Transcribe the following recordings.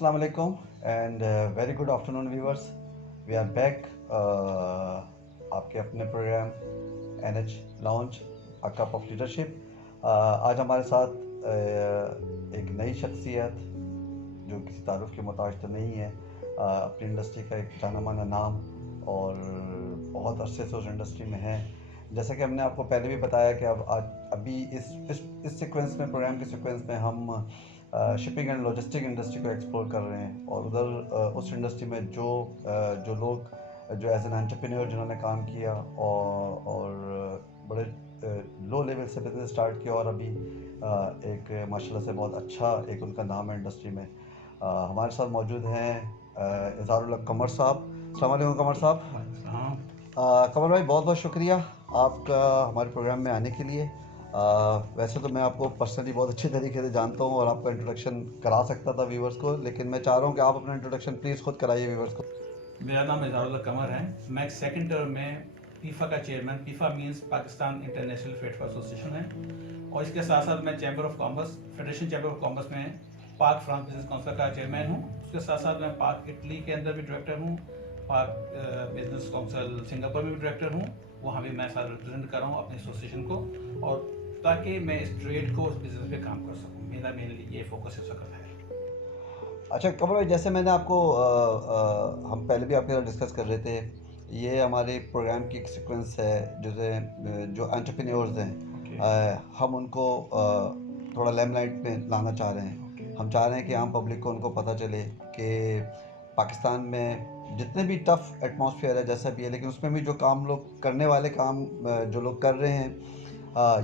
Assalamu alaikum and very good afternoon viewers. We are back आपके अपने program NH launch a cup of leadership. आज हमारे साथ एक नई शख्सियत जो किसी तारुफ के मोहताज तो नहीं है, अपनी इंडस्ट्री का एक जाना माना नाम और बहुत अरसे से उस इंडस्ट्री में है। जैसा कि हमने आपको पहले भी बताया कि अब अभी इस सीक्वेंस में, प्रोग्राम के सीक्वेंस में हम शिपिंग एंड लॉजिस्टिक इंडस्ट्री को एक्सप्लोर कर रहे हैं और उधर उस इंडस्ट्री में जो लोग जो एज एन एंटरप्रेन्योर जिन्होंने काम किया और बड़े लो लेवल से बिजनेस स्टार्ट किया और अभी एक माशाल्लाह से बहुत अच्छा एक उनका नाम है इंडस्ट्री में। हमारे साथ मौजूद हैं इज़हारुल हक कमर साहब। अस्सलाम वालेकुम कमर साहब। कमर भाई, बहुत बहुत शुक्रिया आपका हमारे प्रोग्राम में आने के लिए। वैसे तो मैं आपको पर्सनली बहुत अच्छे तरीके से जानता हूँ और आपका इंट्रोडक्शन करा सकता था व्यूवर्स को, लेकिन मैं चाह रहा हूँ कि आप अपना इंट्रोडक्शन प्लीज़ खुद कराइए व्यूवर्स को। मेरा नाम इज़हारुल हक कमर है। मैं सेकंड टर्म में पीफा का chairman, PIFA means Pakistan international freight association है, और इसके साथ साथ मैं chamber of commerce, federation chamber of commerce में पाक फ्रांस बिजनेस काउंसिल का चेयरमैन हूँ। उसके साथ साथ मैं पाक इटली के अंदर भी डायरेक्टर हूँ, पाक बिजनेस काउंसिल सिंगापुर में भी डायरेक्टर हूँ। वहाँ भी मैं सारा रिप्रेजेंट कर रहा हूँ अपने एसोसिएशन को, और ताकि मैं इस ट्रेड को, उस बिजनेस पे काम कर सकूँ। मेरा मेनली ये फोकस इस वक्त है। अच्छा कमर भाई, जैसे मैंने आपको हम पहले भी आपके साथ डिस्कस कर रहे थे, ये हमारे प्रोग्राम की एक सीक्वेंस है जैसे जो एंटरप्रेन्योर्स हैं, हम उनको थोड़ा लेमलाइट में लाना चाह रहे हैं। हम चाह रहे हैं कि आम पब्लिक को उनको पता चले कि पाकिस्तान में जितने भी टफ़ एटमॉस्फेयर है जैसा भी है, लेकिन उसमें भी जो काम लोग करने वाले काम जो लोग कर रहे हैं,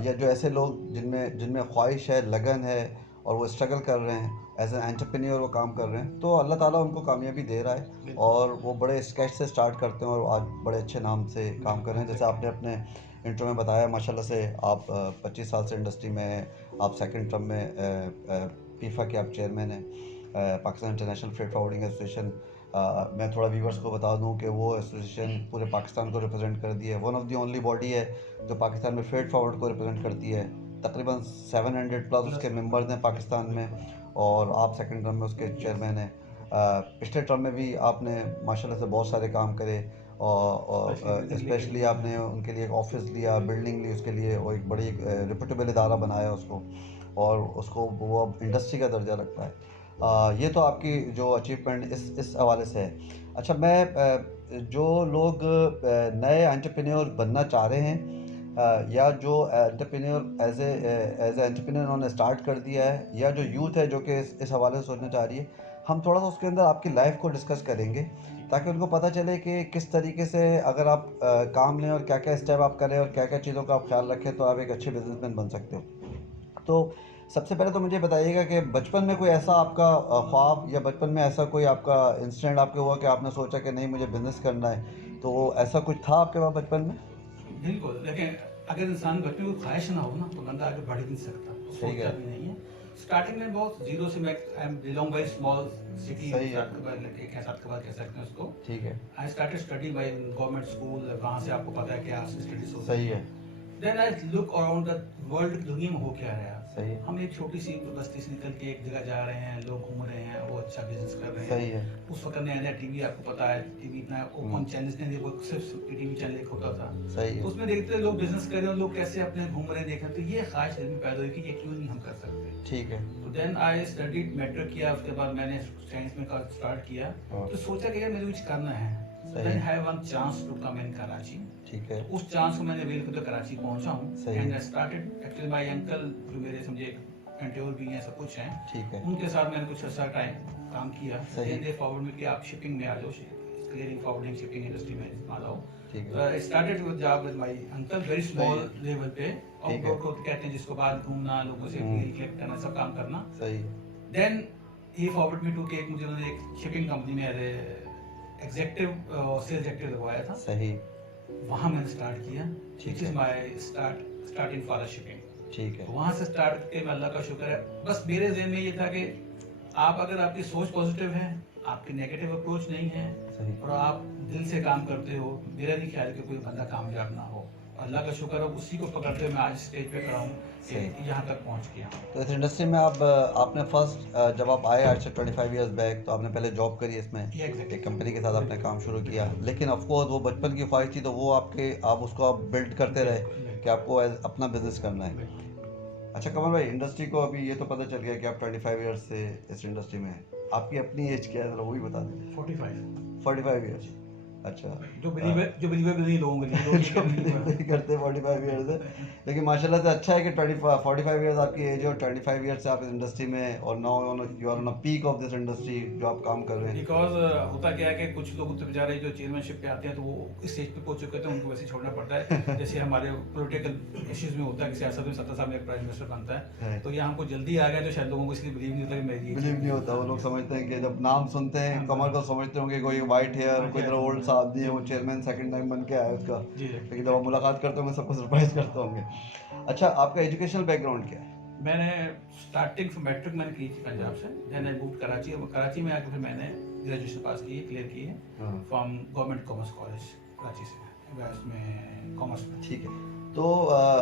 या जो ऐसे लोग जिनमें जिनमें ख्वाहिश है, लगन है और वो स्ट्रगल कर रहे हैं, एज एन एंटरप्रेन्योर वो काम कर रहे हैं, तो अल्लाह ताला उनको कामयाबी दे रहा है और वो बड़े स्केच से स्टार्ट करते हैं और आज बड़े अच्छे नाम से काम कर रहे हैं। जैसे आपने अपने इंट्रो में बताया, माशाल्लाह से आप 25 साल से इंडस्ट्री में हैं। आप सेकंड टर्म में पीफा के आप चेयरमैन हैं, Pakistan international freight forwarding association. मैं थोड़ा व्यूवर्स को बता दूं कि वो एसोसिएशन पूरे पाकिस्तान को रिप्रेजेंट करती है। One of the only body है जो पाकिस्तान में फ्रेट फॉरवर्ड को रिप्रेजेंट करती है। तकरीबन 700 प्लस उसके मेंबर्स हैं पाकिस्तान में, और आप सेकंड टर्म में उसके चेयरमैन हैं। पिछले टर्म में भी आपने माशाल्लाह से बहुत सारे काम करे और स्पेशली आपने उनके लिए एक ऑफिस लिया, बिल्डिंग ली उसके लिए, और एक बड़ी रिप्यूटेबल इदारा बनाया उसको, और उसको वो अब इंडस्ट्री का दर्जा रखता है। ये तो आपकी जो अचीवमेंट इस हवाले से है। अच्छा, मैं जो लोग नए एंटरप्रेन्योर बनना चाह रहे हैं, या जो एंटरप्रेन्योर एज ए एंटरप्रेन्योर उन्होंने स्टार्ट कर दिया है, या जो यूथ है जो कि इस हवाले से सोचना चाह रही है, हम थोड़ा सा उसके अंदर आपकी लाइफ को डिस्कस करेंगे ताकि उनको पता चले कि किस तरीके से अगर आप काम लें और क्या क्या स्टेप आप करें और क्या क्या चीज़ों का आप ख्याल रखें तो आप एक अच्छे बिजनेसमैन बन सकते हो। तो सबसे पहले तो मुझे बताइएगा कि बचपन में कोई ऐसा आपका ख्वाब या बचपन में ऐसा कोई आपका इंसिडेंट आपके हुआ कि आपने सोचा कि नहीं मुझे बिज़नेस करना है, तो ऐसा कुछ था आपके पास बचपन में? बिल्कुल, देखिए, अगर इंसान बचपन में ख्वाहिश ना हो ना तो बंदा आगे बढ़ ही नहीं सकता, सोचता भी नहीं है। स्टार्टिंग में बहुत जीरो से, मैं I am belong by small city, सही है। एक हैदराबाद कह सकते हैं उसको। ठीक है। I started study by government school, वहाँ से आपको पता है क्या स्टडीज होती सही है। Then I look around the world, दुनिया में हो क्या रहा है। सही है। हम एक छोटी सी बस्ती से निकल के एक जगह जा रहे हैं, लोग घूम रहे हैं, वो अच्छा बिजनेस कर रहे हैं। सही है। उस वक्त नया नया टीवी, आपको पता है टीवी इतना ओपन चैनल्स नहीं, वो सिर्फ टीवी चैनल एक होता था। सही है। तो उसमें देखते हैं लोग बिजनेस कर रहे हैं, लोग कैसे अपने घूम रहे हैं, देख रहे हैं, तो ये ख्वाहिश दिल में पैदा हुई कि ये क्यों नहीं हम कर सकते। ठीक है। तो देन आई स्टडीड मैट्रिक किया, उसके बाद मैंने साइंस में स्टार्ट किया, तो सोचा कि यार मुझे कुछ करना है। Then have one chance to come in Karachi. ठीक है। उस चांस को मैंने वेल करके कराची पहुंचा हूँ, सही। And I started actually my uncle जो मेरे समझे मेंटोर भी हैं, सब कुछ हैं। ठीक है। उनके साथ मैंने कुछ अच्छा टाइम काम किया। सही। दे फॉरवर्ड में कि आप शिपिंग में आ जाओ, क्लियरिंग फॉरवर्डिंग शिपिंग इंडस्ट्री में आ जाओ। ठीक तो है। I started with job with my uncle, very small सही। लेवल पे, ठीक है। आउटडोर को कहते हैं जिसको बाहर घूमना, लोगों से डील कलेक्ट करना, सब काम करना। सही। Then he forward me to के मुझे उन्होंने एक शिपिंग कंपनी में एज एग्जीक्यूटिव सेल्स एग्जीक्यूटिव लगवाया था। सही। वहाँ मैंने स्टार्ट किया, ठीक विच इज है। My starting for shipping. ठीक है। वहाँ से स्टार्ट करके मैं, अल्लाह का शुक्र है, बस मेरे ज़हन में ये था कि आप अगर आपकी सोच पॉजिटिव है, आपकी नेगेटिव अप्रोच नहीं है, सही। और आप दिल से काम करते हो, मेरा नहीं ख्याल कि कोई बंदा कामयाब ना हो। और अल्लाह का शुक्र है, उसी को पकड़ते हुए मैं आज स्टेज पे खड़ा हूँ, यहाँ तक पहुँच गया। तो इस इंडस्ट्री में आप आपने फर्स्ट जब आप आए आज से 25 इयर्स बैक, तो आपने पहले जॉब करी इसमें, एक कंपनी के साथ आपने काम शुरू किया, लेकिन ऑफ कोर्स वो बचपन की ख्वाहिश थी, तो वो आप उसको आप बिल्ड करते रहे कि आपको अपना बिजनेस करना है। अच्छा कमल भाई, इंडस्ट्री को अभी ये तो पता चल गया कि आप 25 इयर्स से इस इंडस्ट्री में हैं, आपकी अपनी एज क्या है जरा वो भी बता दीजिए। 45 इयर्स। अच्छा, जो बिलीवर नहीं लोगों के लिए जो नहीं करते 45 इयर्स है, लेकिन माशाल्लाह से अच्छा है कि 45 इयर्स आपकी एज है और 25 इयर्स से आप इस इंडस्ट्री में, और now you are on a peak of this industry जो आप काम कर रहे हैं। बिकॉज होता क्या है कि कुछ लोग तो बेचारे जो चेयरमैनशिप पे आते हैं तो वो इस स्टेज पे पहुंच चुके थे, उनको वैसे छोड़ना पड़ता है। जैसे हमारे पॉलिटिकल इश्यूज में होता है कि सियासत में 70 साल में एक प्राइम मिनिस्टर बनता है, तो यहाँ हमको जल्दी आ गया तो शायद लोगों को इसलिए बिलीव नहीं होता कि मेरी बिलीव नहीं होता, वो लोग समझते हैं कि जब नाम सुनते हैं कमल को समझते होंगे कोई वाइट हेयर, कोई तरह ओल्ड सा आदमी है, वो चेयरमैन सेकंड टाइम बन के आया उसका, लेकिन जब आप मुलाकात करते होंगे सबको सरप्राइज करते होंगे। अच्छा, आपका एजुकेशनल बैकग्राउंड क्या है? मैंने स्टार्टिंग फ्रॉम मैट्रिक मैंने की थी पंजाब से, देन आई मूव्ड कराची, और कराची में आके फिर मैंने ग्रेजुएशन पास की है, क्लियर की है from government commerce college Karachi से, वेस्ट में कॉमर्स में। ठीक है, तो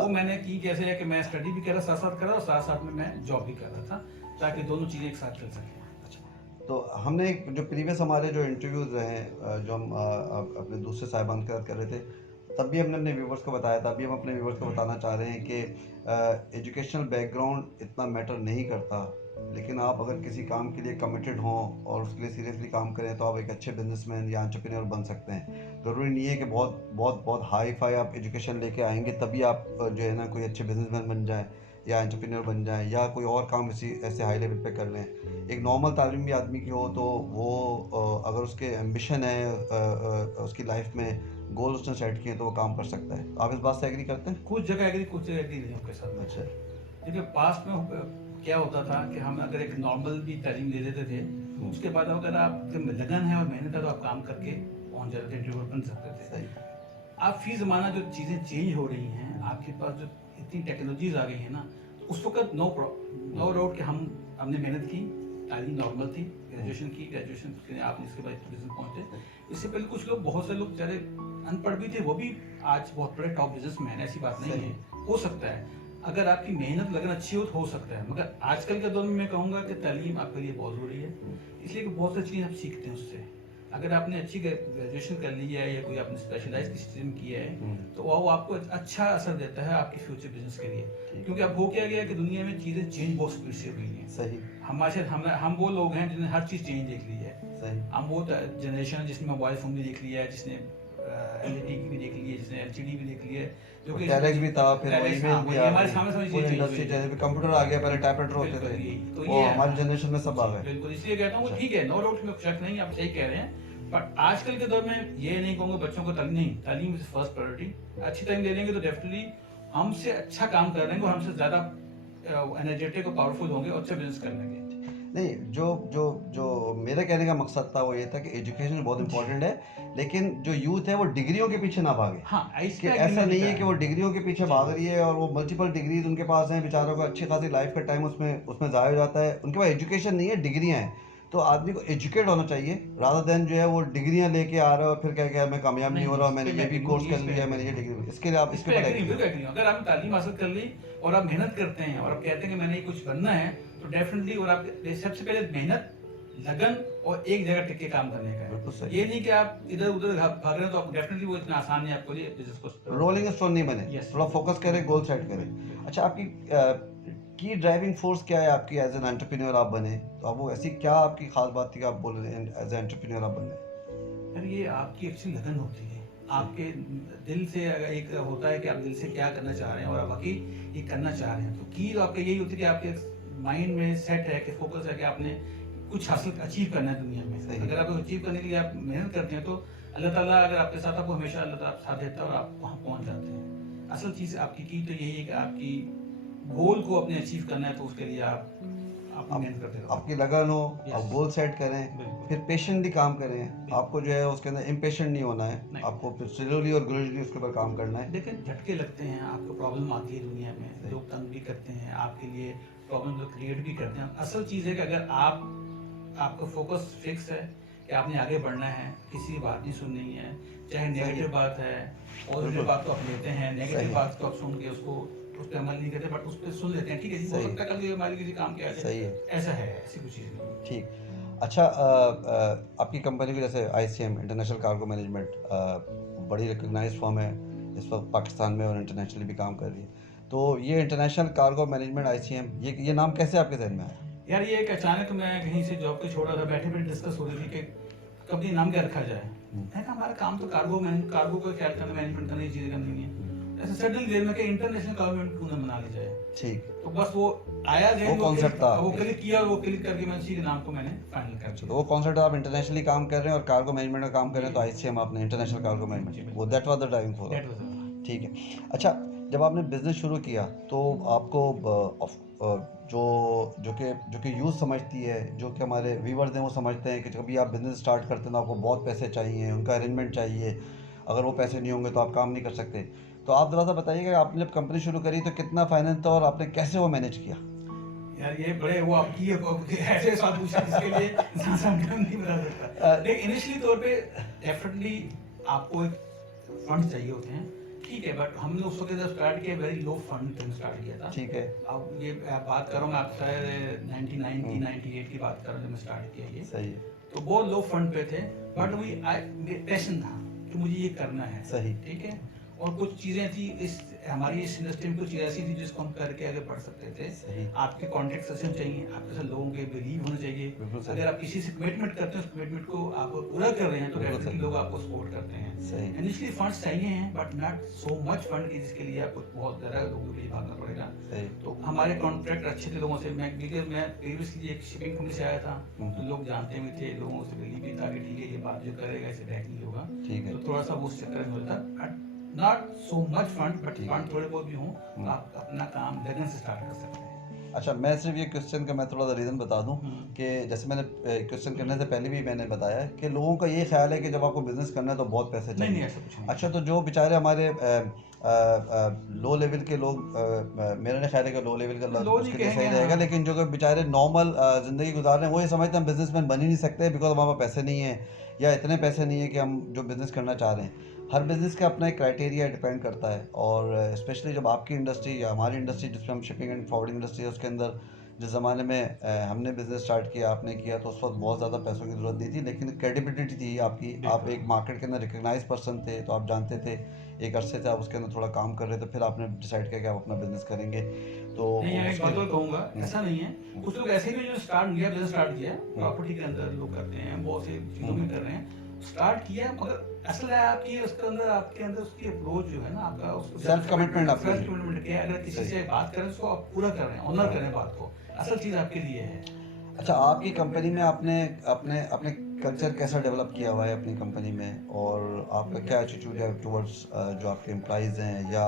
वो मैंने की कैसे है कि मैं स्टडी भी कर रहा, साथ साथ कर रहा, और साथ साथ में मैं जॉब भी कर रहा था, ताकि दोनों चीज़ें एक साथ चल सकें। तो हमने जो प्रीवियस हमारे जो इंटरव्यूज़ रहे जो हम अपने दूसरे साहिबान के साथ कर रहे थे, तब भी हमने अपने व्यूवर्स को बताया था, अभी हम अपने व्यूवर्स को बताना चाह रहे हैं कि एजुकेशनल बैकग्राउंड इतना मैटर नहीं करता, लेकिन आप अगर किसी काम के लिए कमिटेड हों और उसके लिए सीरियसली काम करें तो आप एक अच्छे बिजनेसमैन या एंटरप्रेन्योर बन सकते हैं। ज़रूरी नहीं है कि बहुत बहुत बहुत हाई फाई आप एजुकेशन लेके आएंगे तभी आप जो है ना कोई अच्छे बिजनेसमैन बन जाएं या एंटरप्रेन्योर बन जाएं या कोई और काम इसी ऐसे हाई लेवल पे कर लें। एक नॉर्मल तालीमी आदमी की हो तो वो अगर उसके एम्बिशन है उसकी लाइफ में गोल उसने सेट किए तो वो काम कर सकता है। आप इस बात से एग्री करते हैं? कुछ जगह एग्री, कुछ जगह एग्री नहीं आपके साथ। अच्छा, देखिए पास्ट में क्या होता था कि हम अगर एक नॉर्मल भी तालीम दे देते थे, उसके बाद अगर आप लगन है और मेहनत है तो आप काम करके पहुंच जाते थे, इंटरव्यू बन सकते थे। सही। आप फी ज़माना जो चीज़ें चेंज हो रही हैं, आपके पास जो इतनी टेक्नोलॉजीज आ गई है ना, तो उस वक्त नो डाउट कि हमने मेहनत की, तालीम नॉर्मल थी, ग्रेजुएशन की, ग्रेजुएशन आप इसके बाद बिजनेस पहुंचे। इससे पहले कुछ लोग, बहुत से लोग बेचारे अनपढ़ भी थे, वो भी आज बहुत बड़े टॉप बिजनेसमैन, ऐसी बात नहीं है, हो सकता है अगर आपकी मेहनत लगन अच्छी हो तो हो सकता है। मगर आजकल के दौर में मैं कहूँगा कि तालीम आपके लिए बहुत ज़रूरी है, इसलिए कि बहुत सारी चीज़ें आप सीखते हैं उससे। अगर आपने अच्छी ग्रेजुएशन कर ली है या कोई आपने स्पेशलाइज किसी चीज़ में किया है तो वो आपको अच्छा असर देता है आपके फ्यूचर बिजनेस के लिए। क्योंकि अब हो क्या गया कि दुनिया में चीज़ें चेंज बहुत स्पीड से हुई हैं। सही। हम वो लोग हैं जिन्हें हर चीज़ चेंज देख ली है। सही। हम वो जनरेशन है जिसने मोबाइल फ़ोन भी देख लिया है, जिसने एलईडी भी देख ली है, जिसने एलसीडी भी देख ली है, जो कि टेलेक्स भी था, फिर ईमेल भी आ हमारे सामने सामने चीज़ें इंडस्ट्री चेंज, फिर कंप्यूटर आ गया, पहले टाइपराइटर होते थे, तो वो ये हमारी जनरेशन में सब आ गए। बिल्कुल, इसलिए कहता हूँ ठीक है, नो डाउट में शक नहीं, आप सही कह रहे हैं। बट आजकल के दौर में ये नहीं कहूँगा बच्चों को तालीम नहीं, तालीम इज फर्स्ट प्रायोरिटी। अच्छी तालीम दे देंगे तो डेफिनेटली हमसे अच्छा काम कर लेंगे और हमसे ज़्यादा एनर्जेटिक और पावरफुल होंगे और अच्छा बिजनेस कर लेंगे। नहीं, जो जो जो मेरे कहने का मकसद था वो ये था कि एजुकेशन बहुत इंपॉर्टेंट है, लेकिन जो यूथ है वो डिग्रियों के पीछे ना भागे। हाँ, कि ऐसा नहीं है कि वो डिग्रियों के पीछे भाग रही है और वो मल्टीपल डिग्रीज उनके पास हैं, बेचारों का अच्छी खासी लाइफ का टाइम उसमें ज़ाया हो जाता है, उनके पास एजुकेशन नहीं है, डिग्रियां हैं। तो आदमी को एजुकेट होना चाहिए रादर देन जो है वो डिग्रियां लेके आ रहा है और फिर क्या क्या मैं कामयाब नहीं हो रहा, मैंने ये भी कोर्स कर लिया, मैंने ये डिग्री, इसके लिए आप इसके ऊपर एग्री। अगर आपने तालीम हासिल कर ली और आप मेहनत करते हैं और आप कहते हैं कि मैंने ये कुछ बनना है, तो डेफिनेटली, और आप सबसे पहले मेहनत, लगन और एक जगह टिक के काम करने का है। ये नहीं कि आप इधर उधर भाग रहे हैं, तो आप डेफिनेटली वो इतना आसान नहीं आपके लिए बिजनेस को रोलिंग स्टोन नहीं बने, थोड़ा फोकस करें, गोल सेट करें। अच्छा, आपकी की ड्राइविंग फोर्स क्या है आपकी एज एन एंटरप्रेन्योर आप बने, तो आप वो ऐसी क्या आपकी खास बात थी कि आप बोल रहे हैं एज एन एंटरप्रेन्योर आप बने? यार ये आपकी एक्चुअली लगन होती है, आपके दिल से एक होता है कि आप दिल से क्या करना चाह रहे हैं और आप बाकी ये करना चाह रहे हैं, तो की तो आपके यही होती है कि आपके माइंड में सेट है कि फोकस है कि आपने कुछ हासिल अचीव करना है दुनिया में। अगर आप अचीव करने के लिए आप मेहनत करते हैं तो अल्लाह ताला अगर आपके साथ, आपको हमेशा अल्लाह ताला साथ देता है और आप वहाँ पहुँच जाते हैं। असल चीज़ आपकी की तो यही है कि आपकी गोल को अपने अचीव करना है, तो उसके लिए आप मेहनत करते रहो, आपकी लगन हो, आप गोल सेट करें, फिर पेशेंटली काम करें। आपको जो है उसके अंदर इम्पेशेंट नहीं होना है, आपको फिर स्लोली और ग्रेजुअली उसके ऊपर काम करना है। लेकिन झटके लगते हैं, आपको प्रॉब्लम आती है दुनिया में, लोग तंग भी करते हैं, आपके लिए प्रॉब्लम क्रिएट भी करते हैं। असल चीज़ है कि अगर आपका फोकस फिक्स है कि आपने आगे बढ़ना है, किसी की बात नहीं सुननी है, चाहे नेगेटिव बात है, पॉजिटिव बिल्कुल। बात तो आप लेते हैं, नेगेटिव सही। बात तो आप सुन के उसको उस पर अमल नहीं करते, बट उस पर सुन लेते हैं, ठीक है जी, हो सही। सकता है कल ये हमारे किसी काम के आ सही जाए, है। ऐसा है, ऐसी कुछ चीज़ नहीं है। ठीक। अच्छा, आपकी कंपनी को जैसे आईसीएम इंटरनेशनल कार्गो मैनेजमेंट बड़ी रिकग्नाइज फर्म है, इस वक्त पाकिस्तान में और इंटरनेशनली भी काम कर रही है, तो ये इंटरनेशनल कार्गो मैनेजमेंट आईसीएम, ये नाम कैसे आपके जहन में आया? यार ये एक अचानक मैं कहीं से जॉब पे छोड़ा था, बैठे बैठे डिस्कस हो रही थी कि कंपनी नाम क्या रखा जाए। मैंने कहा हमारा काम तो कार्गो को ख्याल करना, मैनेजमेंट करना, ये चीज़ें करनी है। ऐसे सडनली देर में कि इंटरनेशनल कार्गो क्यों ना बना ली जाए। ठीक। तो बस वो आया वो concept था। वो क्लिक किया, और वो क्लिक करके मैं उसी के नाम को मैंने फाइनल कर तो दिया। वो कॉन्सेप्ट आप इंटरनेशनली काम कर रहे हैं और कार्गो मैनेजमेंट का काम कर रहे हैं, तो आईसीएम आपने इंटरनेशनल कार्गो मैनेजमेंट, वो that was the driving force. That was all. ठीक है। अच्छा, जब आपने बिजनेस शुरू किया तो आपको जो कि यूथ समझती है, जो कि हमारे व्यूवर्स हैं वो समझते हैं कि कभी आप बिजनेस स्टार्ट करते हैं तो आपको बहुत पैसे चाहिए, उनका अरेंजमेंट चाहिए, अगर वो पैसे नहीं होंगे तो आप काम नहीं कर सकते। तो आप ज़रा सा बताइएगा कि आपने जब कंपनी शुरू करी तो कितना फाइनेंस था और आपने कैसे वो मैनेज किया? यार ये बड़े वो आपकी ऐसे सवाल पूछे जिसके लिए इंसान समझ नहीं बता सकता। देख इनिशियली तौर पे डेफिनेटली आपको एक फंड चाहिए होते हैं, ठीक है, बट हमने उस वक्त जब स्टार्ट किया वेरी लो फंड पे स्टार्ट किया था। ठीक है। अब ये बात कर रहा हूँ मैं, आप शायद 1990 98 की बात कर रहा हूँ जब मैं स्टार्ट किया ये, सही है। तो बहुत लो फंड पे थे, बट वही पैशन था कि मुझे ये करना है। सही। ठीक है, और कुछ चीज़ें थी हमारी इस इंडस्ट्री में, कुछ चीज़ें ऐसी थी जिसको हम करके आगे बढ़ सकते थे। सही। आपके कॉन्टेक्ट सिस्टम चाहिए, आपके साथ लोगों के बिलीव होने चाहिए। बिल्कुल सही। अगर आप किसी से कमिटमेंट करते हैं, उस कमिटमेंट को आप पूरा कर रहे हैं, तो बिल्कुल डेफिनेटली सही। लोग आपको सपोर्ट करते हैं। सही। इनिशियली फंड्स चाहिए हैं, but not so much fund कि जिसके लिए आपको बहुत ज़्यादा लोगों के लिए भागना पड़ेगा। सही। तो हमारे कॉन्ट्रैक्ट अच्छे थे लोगों से, मैं प्रीवियसली एक शिपिंग कंपनी से आया था, तो लोग जानते भी थे, लोगों से बिलीव भी था कि ठीक है ये बात जो करेगा इसे बैक नहीं होगा। ठीक है। तो थोड़ा सा वो उस चक्कर में होता, not so much fund, but ठीक है। फंड थोड़े बहुत भी हों तो आप अपना काम लगन से स्टार्ट कर सकते हैं। अच्छा, मैं सिर्फ ये क्वेश्चन का मैं थोड़ा सा रीज़न बता दूं कि जैसे मैंने क्वेश्चन करने से पहले भी मैंने बताया है कि लोगों का ये ख्याल है कि जब आपको बिजनेस करना है तो बहुत पैसे नहीं नहीं चाहिए। ऐसा कुछ नहीं। अच्छा, तो जो बेचारे हमारे लो लेवल के लोग, मेरा नहीं ख्याल है कि लो लेवल का लो नहीं उसके लिए सही कहेंगे, रहेगा, हाँ। लेकिन जो कि बेचारे नॉर्मल ज़िंदगी गुजार रहे हैं वो ये समझते हैं हम बिजनेसमैन बन ही नहीं सकते बिकॉज हमारे पास पैसे नहीं है, या इतने पैसे नहीं है कि हम जो बिज़नेस करना चाह रहे हैं। हर बिज़नेस का अपना एक क्राइटेरिया डिपेंड करता है, और स्पेशली जब आपकी इंडस्ट्री या हमारी इंडस्ट्री जिसमें हम शिपिंग एंड फॉरवर्डिंग इंडस्ट्री है उसके अंदर जिस ज़माने में हमने बिज़नेस स्टार्ट किया, आपने किया, तो उस वक्त बहुत ज़्यादा पैसों की ज़रूरत नहीं थी, लेकिन क्रेडिबिलिटी थी आपकी, आप एक मार्केट के अंदर रिकग्नाइज पर्सन थे, तो आप जानते थे एक अरसे से आप उसके अंदर थोड़ा काम कर रहे थे, फिर आपने डिसाइड किया कि आप अपना बिज़नेस करेंगे। तो नहीं यार एक बात और कहूँगा, हम्म। ऐसा नहीं है, कुछ लोग ऐसे भी जो बिजनेस स्टार्ट किया है, प्रॉपर्टी के अंदर लोग करते हैं, बहुत से चीज़ों में कर रहे हैं, स्टार्ट किया, मगर असल है आपकी उसके अंदर, आपके अंदर उसकी अप्रोच जो है ना, आपका उसको सेल्फ कमिटमेंट आपके सेल्फ कमिटमेंट क्या है, अगर किसी से बात करें उसको आप पूरा कर रहे हैं, ऑनर करें बात को, असल चीज़ आपके लिए है। अच्छा, आपकी कंपनी में आपने अपने अपने कल्चर कैसा डेवलप किया हुआ है अपनी कंपनी में, और आपका क्या एटीट्यूड है टुवर्ड्स जो आपके एम्प्लॉइज़ हैं या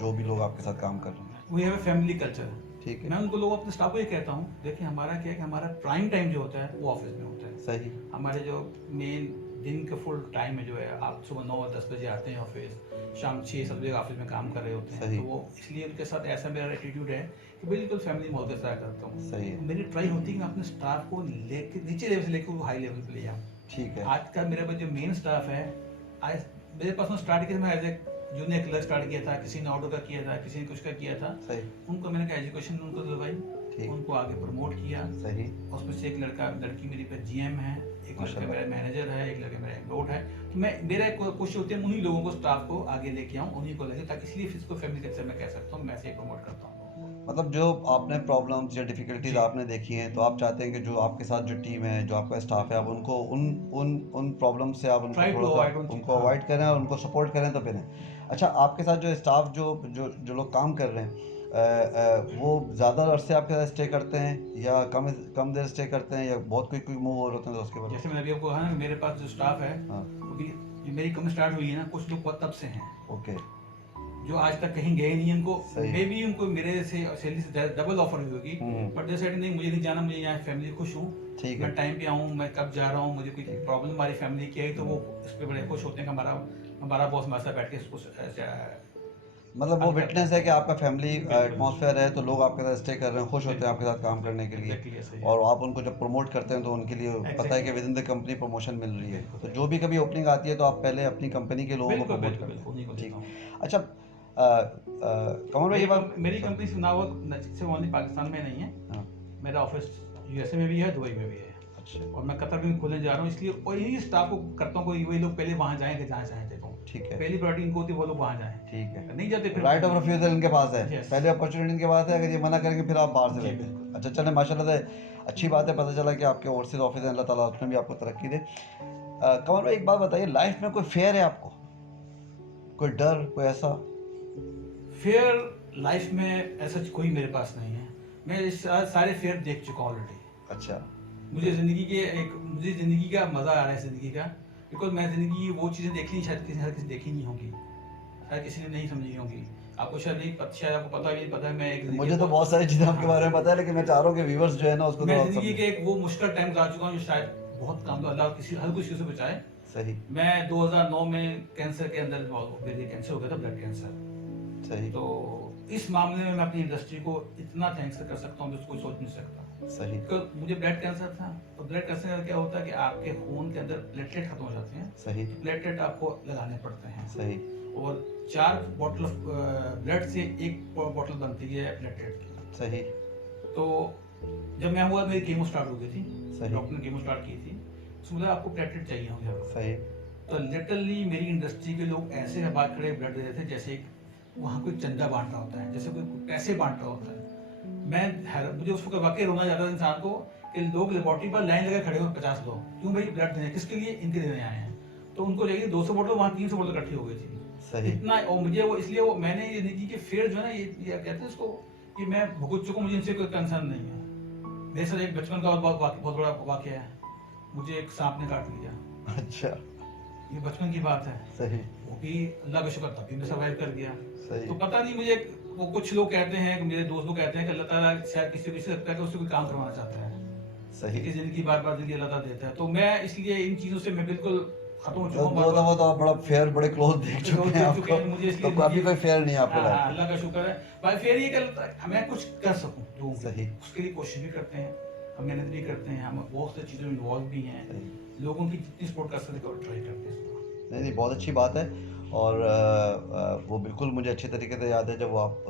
जो भी लोग आपके साथ काम कर रहे हैं? We have a family culture. ठीक है। मैं उनको लोग अपने स्टाफ को ये कहता हूँ, देखिए हमारा क्या है कि हमारा प्राइम टाइम जो होता है वो ऑफिस में होता है। सही। हमारे जो मेन दिन का फुल टाइम में जो है, आप सुबह 9 और 10 बजे आते हैं ऑफिस, शाम 6-7 बजे ऑफिस में काम कर रहे होते हैं, सही। तो वो इसलिए उनके साथ ऐसा मेरा एटीट्यूड है कि बिल्कुल फैमिली माहौल के साथ करता हूँ। सही है। मेरी ट्राई होती है कि मैं अपने स्टाफ को लेके नीचे लेवल से लेकर वो हाई लेवल पे ले जाऊँ। ठीक है। आज का मेरा जो मेन स्टाफ है, आज मेरे पास में स्टार्ट किया, मैं as a junior clerk start किया था, किसी ने ऑर्डर का किया था, किसी ने कुछ का किया था, सही। उनको मैंने कहा एजुकेशन उनको दिलवाई, ठीक। उनको आगे प्रमोट किया। सही। उसमें से एक लड़की मेरी पे जीएम है, एक लड़का माशाल्लाह। मेरा मैनेजर है, एक लड़का मेरा एम्प्लॉयड है। तो मैं मेरा कोशिश होती है उन्हीं लोगों को, स्टाफ को आगे लेके आऊँ, उन्हीं को लगे, ताकि इसलिए इसको फैमिली कल्चर में कह सकता हूँ, मैं ऐसे ही प्रमोट करता हूँ। मतलब जो आपने प्रॉब्लम्स या डिफिकल्टीज जी। आपने देखी हैं, तो आप चाहते हैं कि जो आपके साथ जो टीम है, जो आपका स्टाफ है, आप उनको उन उन उन प्रॉब्लम से आप उनको Try to थोड़ा सा avoid उन उनको हाँ। अवॉइड करें और उनको सपोर्ट करें तो फिर। अच्छा, आपके साथ जो स्टाफ जो जो जो लोग काम कर रहे हैं, वो ज़्यादा अरसे आपके साथ स्टे करते हैं या कम कम देर स्टे करते हैं, या बहुत क्विक मूव ओवर होते हैं, तो उसके बारे में? जैसे मैंने अभी आपको कहा ना, मेरे पास जो स्टाफ है, हाँ। अभी मेरी कंपनी स्टार्ट हुई है ना, कुछ लोग बहुत तब से हैं ओके। जो आज तक कहीं गए नहीं, उनको सही। मे भी उनको मेरे से सैलरी से डबल ऑफर हुई होगी, बट दे सेड नहीं मुझे नहीं जाना, मुझे यहाँ फैमिली खुश हूँ, ठीक मैं है। टाइम पे आऊँ, मैं कब जा रहा हूँ, मुझे कोई प्रॉब्लम हमारी फैमिली की आई तो वो इस पर बड़े खुश होते हैं कि हमारा बॉस हमारे साथ बैठ के इसको मतलब वो हल्का विटनेस है कि आपका फैमिली बिल्कुल। एटमॉस्फेयर है तो लोग आपके साथ स्टे कर रहे हैं, खुश होते हैं आपके साथ काम करने के लिए। एग्जैक्टली ऐसे ही है। और आप उनको जब प्रमोट करते हैं तो उनके लिए पता है कि exactly within the company promotion मिल रही है। बिल्कुल तो जो बिल्कुल भी कभी ओपनिंग आती है तो आप पहले अपनी कंपनी के लोगों को बिल्कुल प्रमोट बिल्कुल करते बिल्कुल उन्हीं को हैं। देता ठीक। हूँ। अच्छा, कमल भाई ये बात मेरी सर। कंपनी से ना वो से ओनली पाकिस्तान में नहीं है, हाँ। मेरा ऑफिस यूएसए में भी है, दुबई में भी है, अच्छा। और मैं कतर में खोलने जा रहा हूँ, इसलिए और यही स्टाफ को करता हूँ कि वही लोग पहले वहाँ जाएंगे जहाँ चाहें देता हूँ। ठीक है। पहली प्रायोरिटी इनको होती है वो लोग वहाँ जाएं, ठीक है। नहीं जाते फिर राइट ऑफ रिफ्यूजल इनके पास है। Yes. पहले अपॉर्चुनिटी इनके पास है, अगर ये मना करेंगे फिर आप बाहर से जी, लेते हैं। बिल्कुल। अच्छा चले, माशाल्लाह से अच्छी बात है, पता चला कि आपके ओवरसीज ऑफिस है, अल्लाह ताला उसमें भी आपको तरक्की दे। कमल भाई एक बात बताइए, लाइफ में कोई फेयर है आपको, कोई डर, कोई ऐसा? फेयर लाइफ में ऐसा कोई मेरे पास नहीं है, मैं सारे फेयर देख चुका हूँ ऑलरेडी। अच्छा। मुझे ज़िंदगी का मज़ा आ रहा है ज़िंदगी का, बिकॉज मैं ज़िंदगी की वो चीज़ें देख ली शायद हर किसी देखी नहीं होगी, शायद किसी ने नहीं समझी होगी। आपको शायद नहीं पता, शायद आपको पता भी नहीं पता है। मैं एक मुझे तो बहुत सारी चीज़ें आपके बारे में पता है, लेकिन मैं चाह रहा हूँ कि व्यूअर्स जो है ना उसको मैं थोड़ा ज़िंदगी के समझें। एक वो मुश्किल टाइम जा चुका हूँ जो शायद बहुत काम तो अल्लाह किसी हर कुछ चीज़ से बचाए। सही। मैं 2009 में कैंसर के अंदर मेरे कैंसर हो गया था, ब्लड कैंसर। सही। तो इस मामले में मैं अपनी इंडस्ट्री को इतना थैंक्स कर सकता हूँ, कोई सोच नहीं सकता। सही। तो मुझे ब्लड कैंसर था, तो ब्लड कैंसर का क्या होता है कि आपके खून के अंदर प्लेटलेट खत्म हो जाते हैं। सही। प्लेटलेट आपको लगाने पड़ते हैं। सही। और 4 बॉटल ऑफ ब्लड से 1 बॉटल बनती है प्लेटलेट की। सही। तो जब मैं हुआ मेरी कीमो स्टार्ट हो गई थी, सही। डॉक्टर ने कीमो स्टार्ट की थी, उसमें बोला आपको प्लेटलेट चाहिए होंगे। सही। तो लिटरली मेरी इंडस्ट्री के लोग ऐसे बात खड़े ब्लड दे रहे थे जैसे वहाँ कोई चंदा बांट रहा होता है, जैसे कोई पैसे बांट रहा होता है। मुझे उस वक्त वाकई रोना जाता था इंसान को कि लोग लेबोरेटरी पर लाइन लगा खड़े हो 50 लोग, क्यों भाई ब्लड देने, किसके लिए? इनके देने आए हैं। तो उनको लगी 200 बोतल, वहाँ 300 बोतल इकट्ठी हो गई थी। सही। इतना, और मुझे वो इसलिए वो मैंने ये जिंदगी के फेयर जो है ना, ये कहते हैं इसको कि मैं भुगत चुका हूँ, मुझे इनसे कोई कंसर्न नहीं है। मेरे साथ एक बचपन का बहुत बड़ा वाकया है, मुझे एक सांप ने काट लिया। अच्छा। ये बचपन की बात है। सही। वो भी अल्लाह का शुक्र, तभी मैं सर्वाइव कर गया। सही। तो पता नहीं मुझे, वो कुछ लोग कहते हैं, मेरे दोस्त लोग कहते हैं कि अल्लाह ताला शायद किसी को लगता है कि उससे कोई काम करवाना चाहता है। सही। कि जिंदगी बार जिंदगी अल्लाह ताला देता है। तो मैं इसलिए इन चीज़ों से मैं बिल्कुल खत्म हो चुका हूँ। तो आप बड़ा फेयर, बड़े क्लोज देख चुके हैं आपको, मुझे इसलिए तो काफी कोई फेयर नहीं है आपके हाँ, लाइफ। अल्लाह का शुक्र है भाई। फेयर ये कि मैं कुछ कर सकूँ लोगों के सही। लिए, उसके लिए कोशिश भी करते हैं, हम मेहनत भी करते हैं, हम बहुत सी चीज़ों में इन्वॉल्व भी हैं, लोगों की जितनी सपोर्ट कर सकते हैं ट्राई करते हैं। नहीं नहीं, बहुत अच्छी बात है। और वो बिल्कुल मुझे अच्छे तरीके से याद है जब वो आप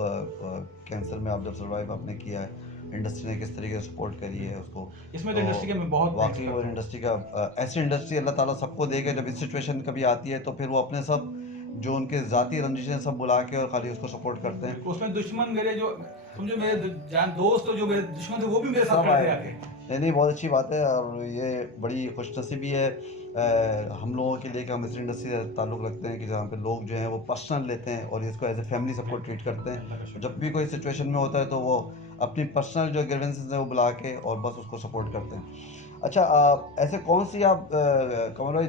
कैंसर में आप जब सर्वाइव आपने किया है, इंडस्ट्री ने किस तरीके से सपोर्ट करी है उसको। इसमें तो इंडस्ट्री का मैं बहुत वाकई वो इंडस्ट्री का ऐसी इंडस्ट्री अल्लाह ताला सबको देगा, जब इस सिचुएशन कभी आती है तो फिर वो अपने सब जो उनके ज़ाती रंजिशें सब बुला के और खाली उसको सपोर्ट करते हैं। उसमें दुश्मन मेरे जो समझो मेरे जान दोस्त, जो मेरे दुश्मन थे वो भी मेरे साथ सब खड़े थे आए। आके। नहीं नहीं, बहुत अच्छी बात है, और ये बड़ी खुशनसीबी है हम लोगों के लिए कि हम इस इंडस्ट्री से ताल्लुक़ रखते हैं कि जहाँ पे लोग जो हैं वो पर्सनल लेते हैं और इसको एज ए फैमिली सबको ट्रीट करते हैं। जब भी कोई सिचुएशन में होता है तो वो अपनी पर्सनल जो ग्रीवेंसेस हैं वो बुला के और बस उसको सपोर्ट करते हैं। अच्छा, ऐसे कौन सी आप कमल भाई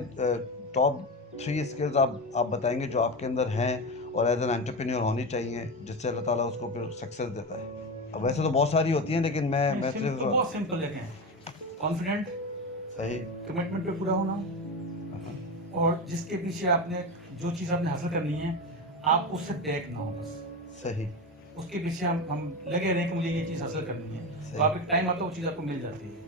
टॉप 3 स्किल्स आप बताएंगे जो आपके अंदर हैं और एज एन एंटरप्रेन्योर होनी चाहिए, जिससे अल्लाह ताला उसको फिर सक्सेस देता है? अब वैसे तो बहुत सारी होती हैं, लेकिन मैं सिर्फ बहुत सिंपल है, कॉन्फिडेंट, सही, कमिटमेंट पे पूरा होना, और जिसके पीछे आपने जो चीज़ आपने हासिल करनी है आप उससे बैक ना हो, बस सही, उसके पीछे हम लगे रहें कि मुझे ये चीज़ हासिल करनी है, तो आप एक टाइम आता है वो चीज़ आपको मिल जाती है।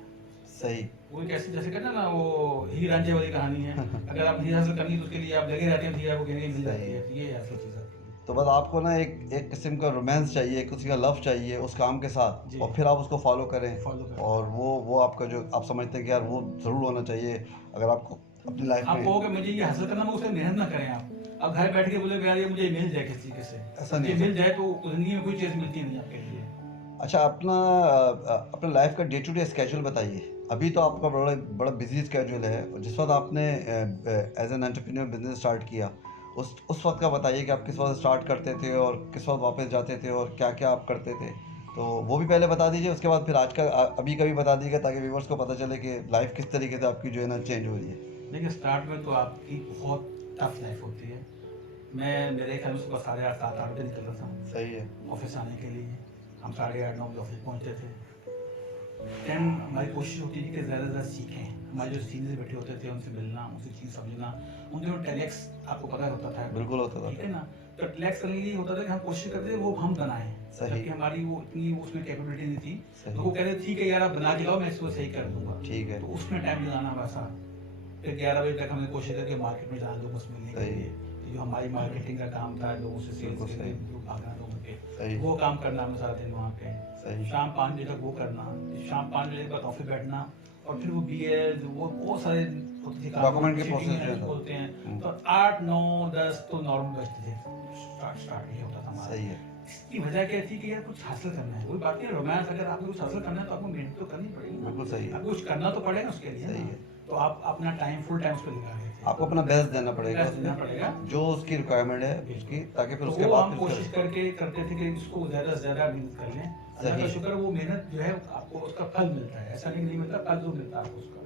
सही। वो कैसे जैसे कहते हैं ना, वो हीर रांझे वाली कहानी है, अगर आप हीर हासिल करनी है तो उसके लिए आप लगे रहते हैं, हीर आपको कहने मिल जाती है, तो ये असल चीज़ है। तो बस आपको ना एक किस्म का रोमांस चाहिए, एक किसी का लव चाहिए उस काम के साथ, और फिर आप उसको फॉलो करें, और वो आपका जो आप समझते हैं कि यार वो ज़रूर होना चाहिए अगर आपको अपनी लाइफ में। आप कहोगे मुझे ये हासिल करना, उससे मेहनत ना करें आप घर बैठ के बोले यार ये मुझे मिल जाए किसी तरीके से, ऐसा नहीं, मिल जाए तो जिंदगी में कोई चीज़ मिलती नहीं आपके लिए। अच्छा, अपना लाइफ का डे टू डे स्केड्यूल बताइए। अभी तो आपका बड़ा बिजी स्केड्यूल है, और जिस वक्त आपने as an entrepreneur business start किया उस वक्त का बताइए कि आप किस वक्त स्टार्ट करते थे और किस वक्त वापस जाते थे और क्या क्या आप करते थे, तो वो भी पहले बता दीजिए। उसके बाद फिर आज का अभी का भी बता दीजिएगा, ताकि व्यूवर्स को पता चले कि लाइफ किस तरीके से आपकी जो है ना चेंज हो रही है। देखिए, स्टार्ट में तो आपकी बहुत टफ लाइफ होती है। मेरे ख्याल में सुबह 8:30 7-8 बजे निकलता था, सही है, ऑफिस आने के लिए। हम 8:30-9 बजे ऑफिस पहुँचते थे। देन हमारी कोशिश होती थी कि ज़्यादा से ज़्यादा सीखें। हमारे जो सीनियर बैठे होते थे उनसे मिलना, उनसे चीज़ समझना। उन दिनों टेलेक्स आपको पता होता था, बिल्कुल होता था, ठीक है ना। तो रिलैक्स करने के लिए होता था कि हम कोशिश करते थे वो हम बनाएं, सही। जबकि हमारी वो इतनी उसमें कैपेबिलिटी नहीं थी। सही। तो वो कह रहे ठीक है यार, आप बना के लाओ, मैं इसको सही कर दूंगा। ठीक है। तो उसमें टाइम लगाना वैसा, फिर 11 बजे तक हमने कोशिश करके मार्केट में जाना लोगों से मिलने के सही। लिए, जो हमारी मार्केटिंग का काम था, लोगों से सेल्स बिल्कुल के सही। लिए जो भागना लोगों के, सही। वो काम करना हमें सारा दिन वहाँ पे। सही। शाम 5 बजे तक वो करना, शाम 5 बजे के बाद ऑफिस बैठना, और फिर वो BL वो बहुत सारे होते थे काम, डॉक्यूमेंट के शीटिंग प्रोसेस एनालिसिस में था। बोलते हैं। तो 8 9 10 तो नॉर्मल बजते थे, स्टार्ट ये होता था हमारा। सही है। इसकी वजह क्या थी कि यार कुछ हासिल करना है, कोई बात नहीं, रोमांस अगर आपको कुछ हासिल करना है तो आपको मेहनत तो करनी पड़ेगी ना। बिल्कुल सही है। आपको कुछ करना तो पड़ेगा उसके लिए सही ना। है। तो आप अपना टाइम फुल टाइम उस पर लगा रहे थे, आपको अपना बेस्ट देना पड़ेगा बेस्ट देना उसमें, पड़ेगा। जो उसकी रिक्वायरमेंट है उसकी, ताकि फिर तो उसके वो बाद हम फिर कोशिश करके करते थे कि इसको ज़्यादा से ज़्यादा मेहनत कर लें। अल्लाह का सही। शुक्र, वो मेहनत जो है आपको उसका फल मिलता है, ऐसा नहीं मिलता, फल जो मिलता है आपको उसका।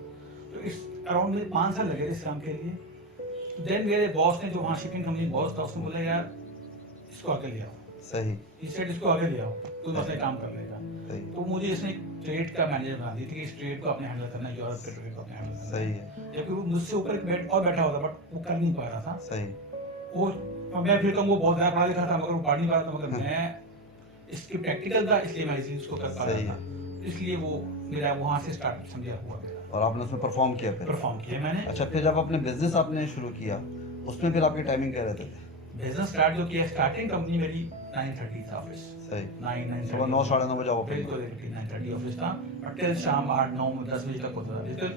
तो इस अराउंड मुझे 5 साल लगे थे इस काम के लिए। देन मेरे बॉस ने, जो वहाँ शिपिंग कंपनी बॉस था, उसने बोला यार इसको आगे ले आओ, सही। इस साइड इसको आगे ले आओ, तो अपने काम कर लेगा। सही। तो मुझे इसने एक ट्रेड का मैनेजर बना दिया कि इस ट्रेड को अपने हैंडल करना है, यूरोप के ट्रेड को अपने हैंडल करना सही है। है। जबकि वो मुझसे ऊपर एक बैठा हुआ था, बट वो कर नहीं पा रहा था। सही। वो मैं फिर कहूँ वो बहुत ज़्यादा पढ़ा लिखा था, मगर वो पढ़ नहीं पा रहा था, मगर मैं इसकी प्रैक्टिकल था, इसलिए मैं इस चीज़ को कर पा सही रहा था। इसलिए वो मेरा वहाँ से स्टार्ट समझा हुआ मेरा, और आपने उसमें परफॉर्म किया फिर? परफॉर्म किया मैंने। अच्छा, फिर जब आपने बिजनेस आपने शुरू किया, उसमें फिर आपकी टाइमिंग क्या रहते थे? बिजनेस स्टार्ट जो किया, स्टार्टिंग कंपनी मेरी 9:30 था ऑफिस, सही। 9 सुबह 9 साढ़े 9 बजे आप open बिल्कुल 9:30 ऑफिस था, और टिल शाम 8 9 10 बजे तक होता था। बिल्कुल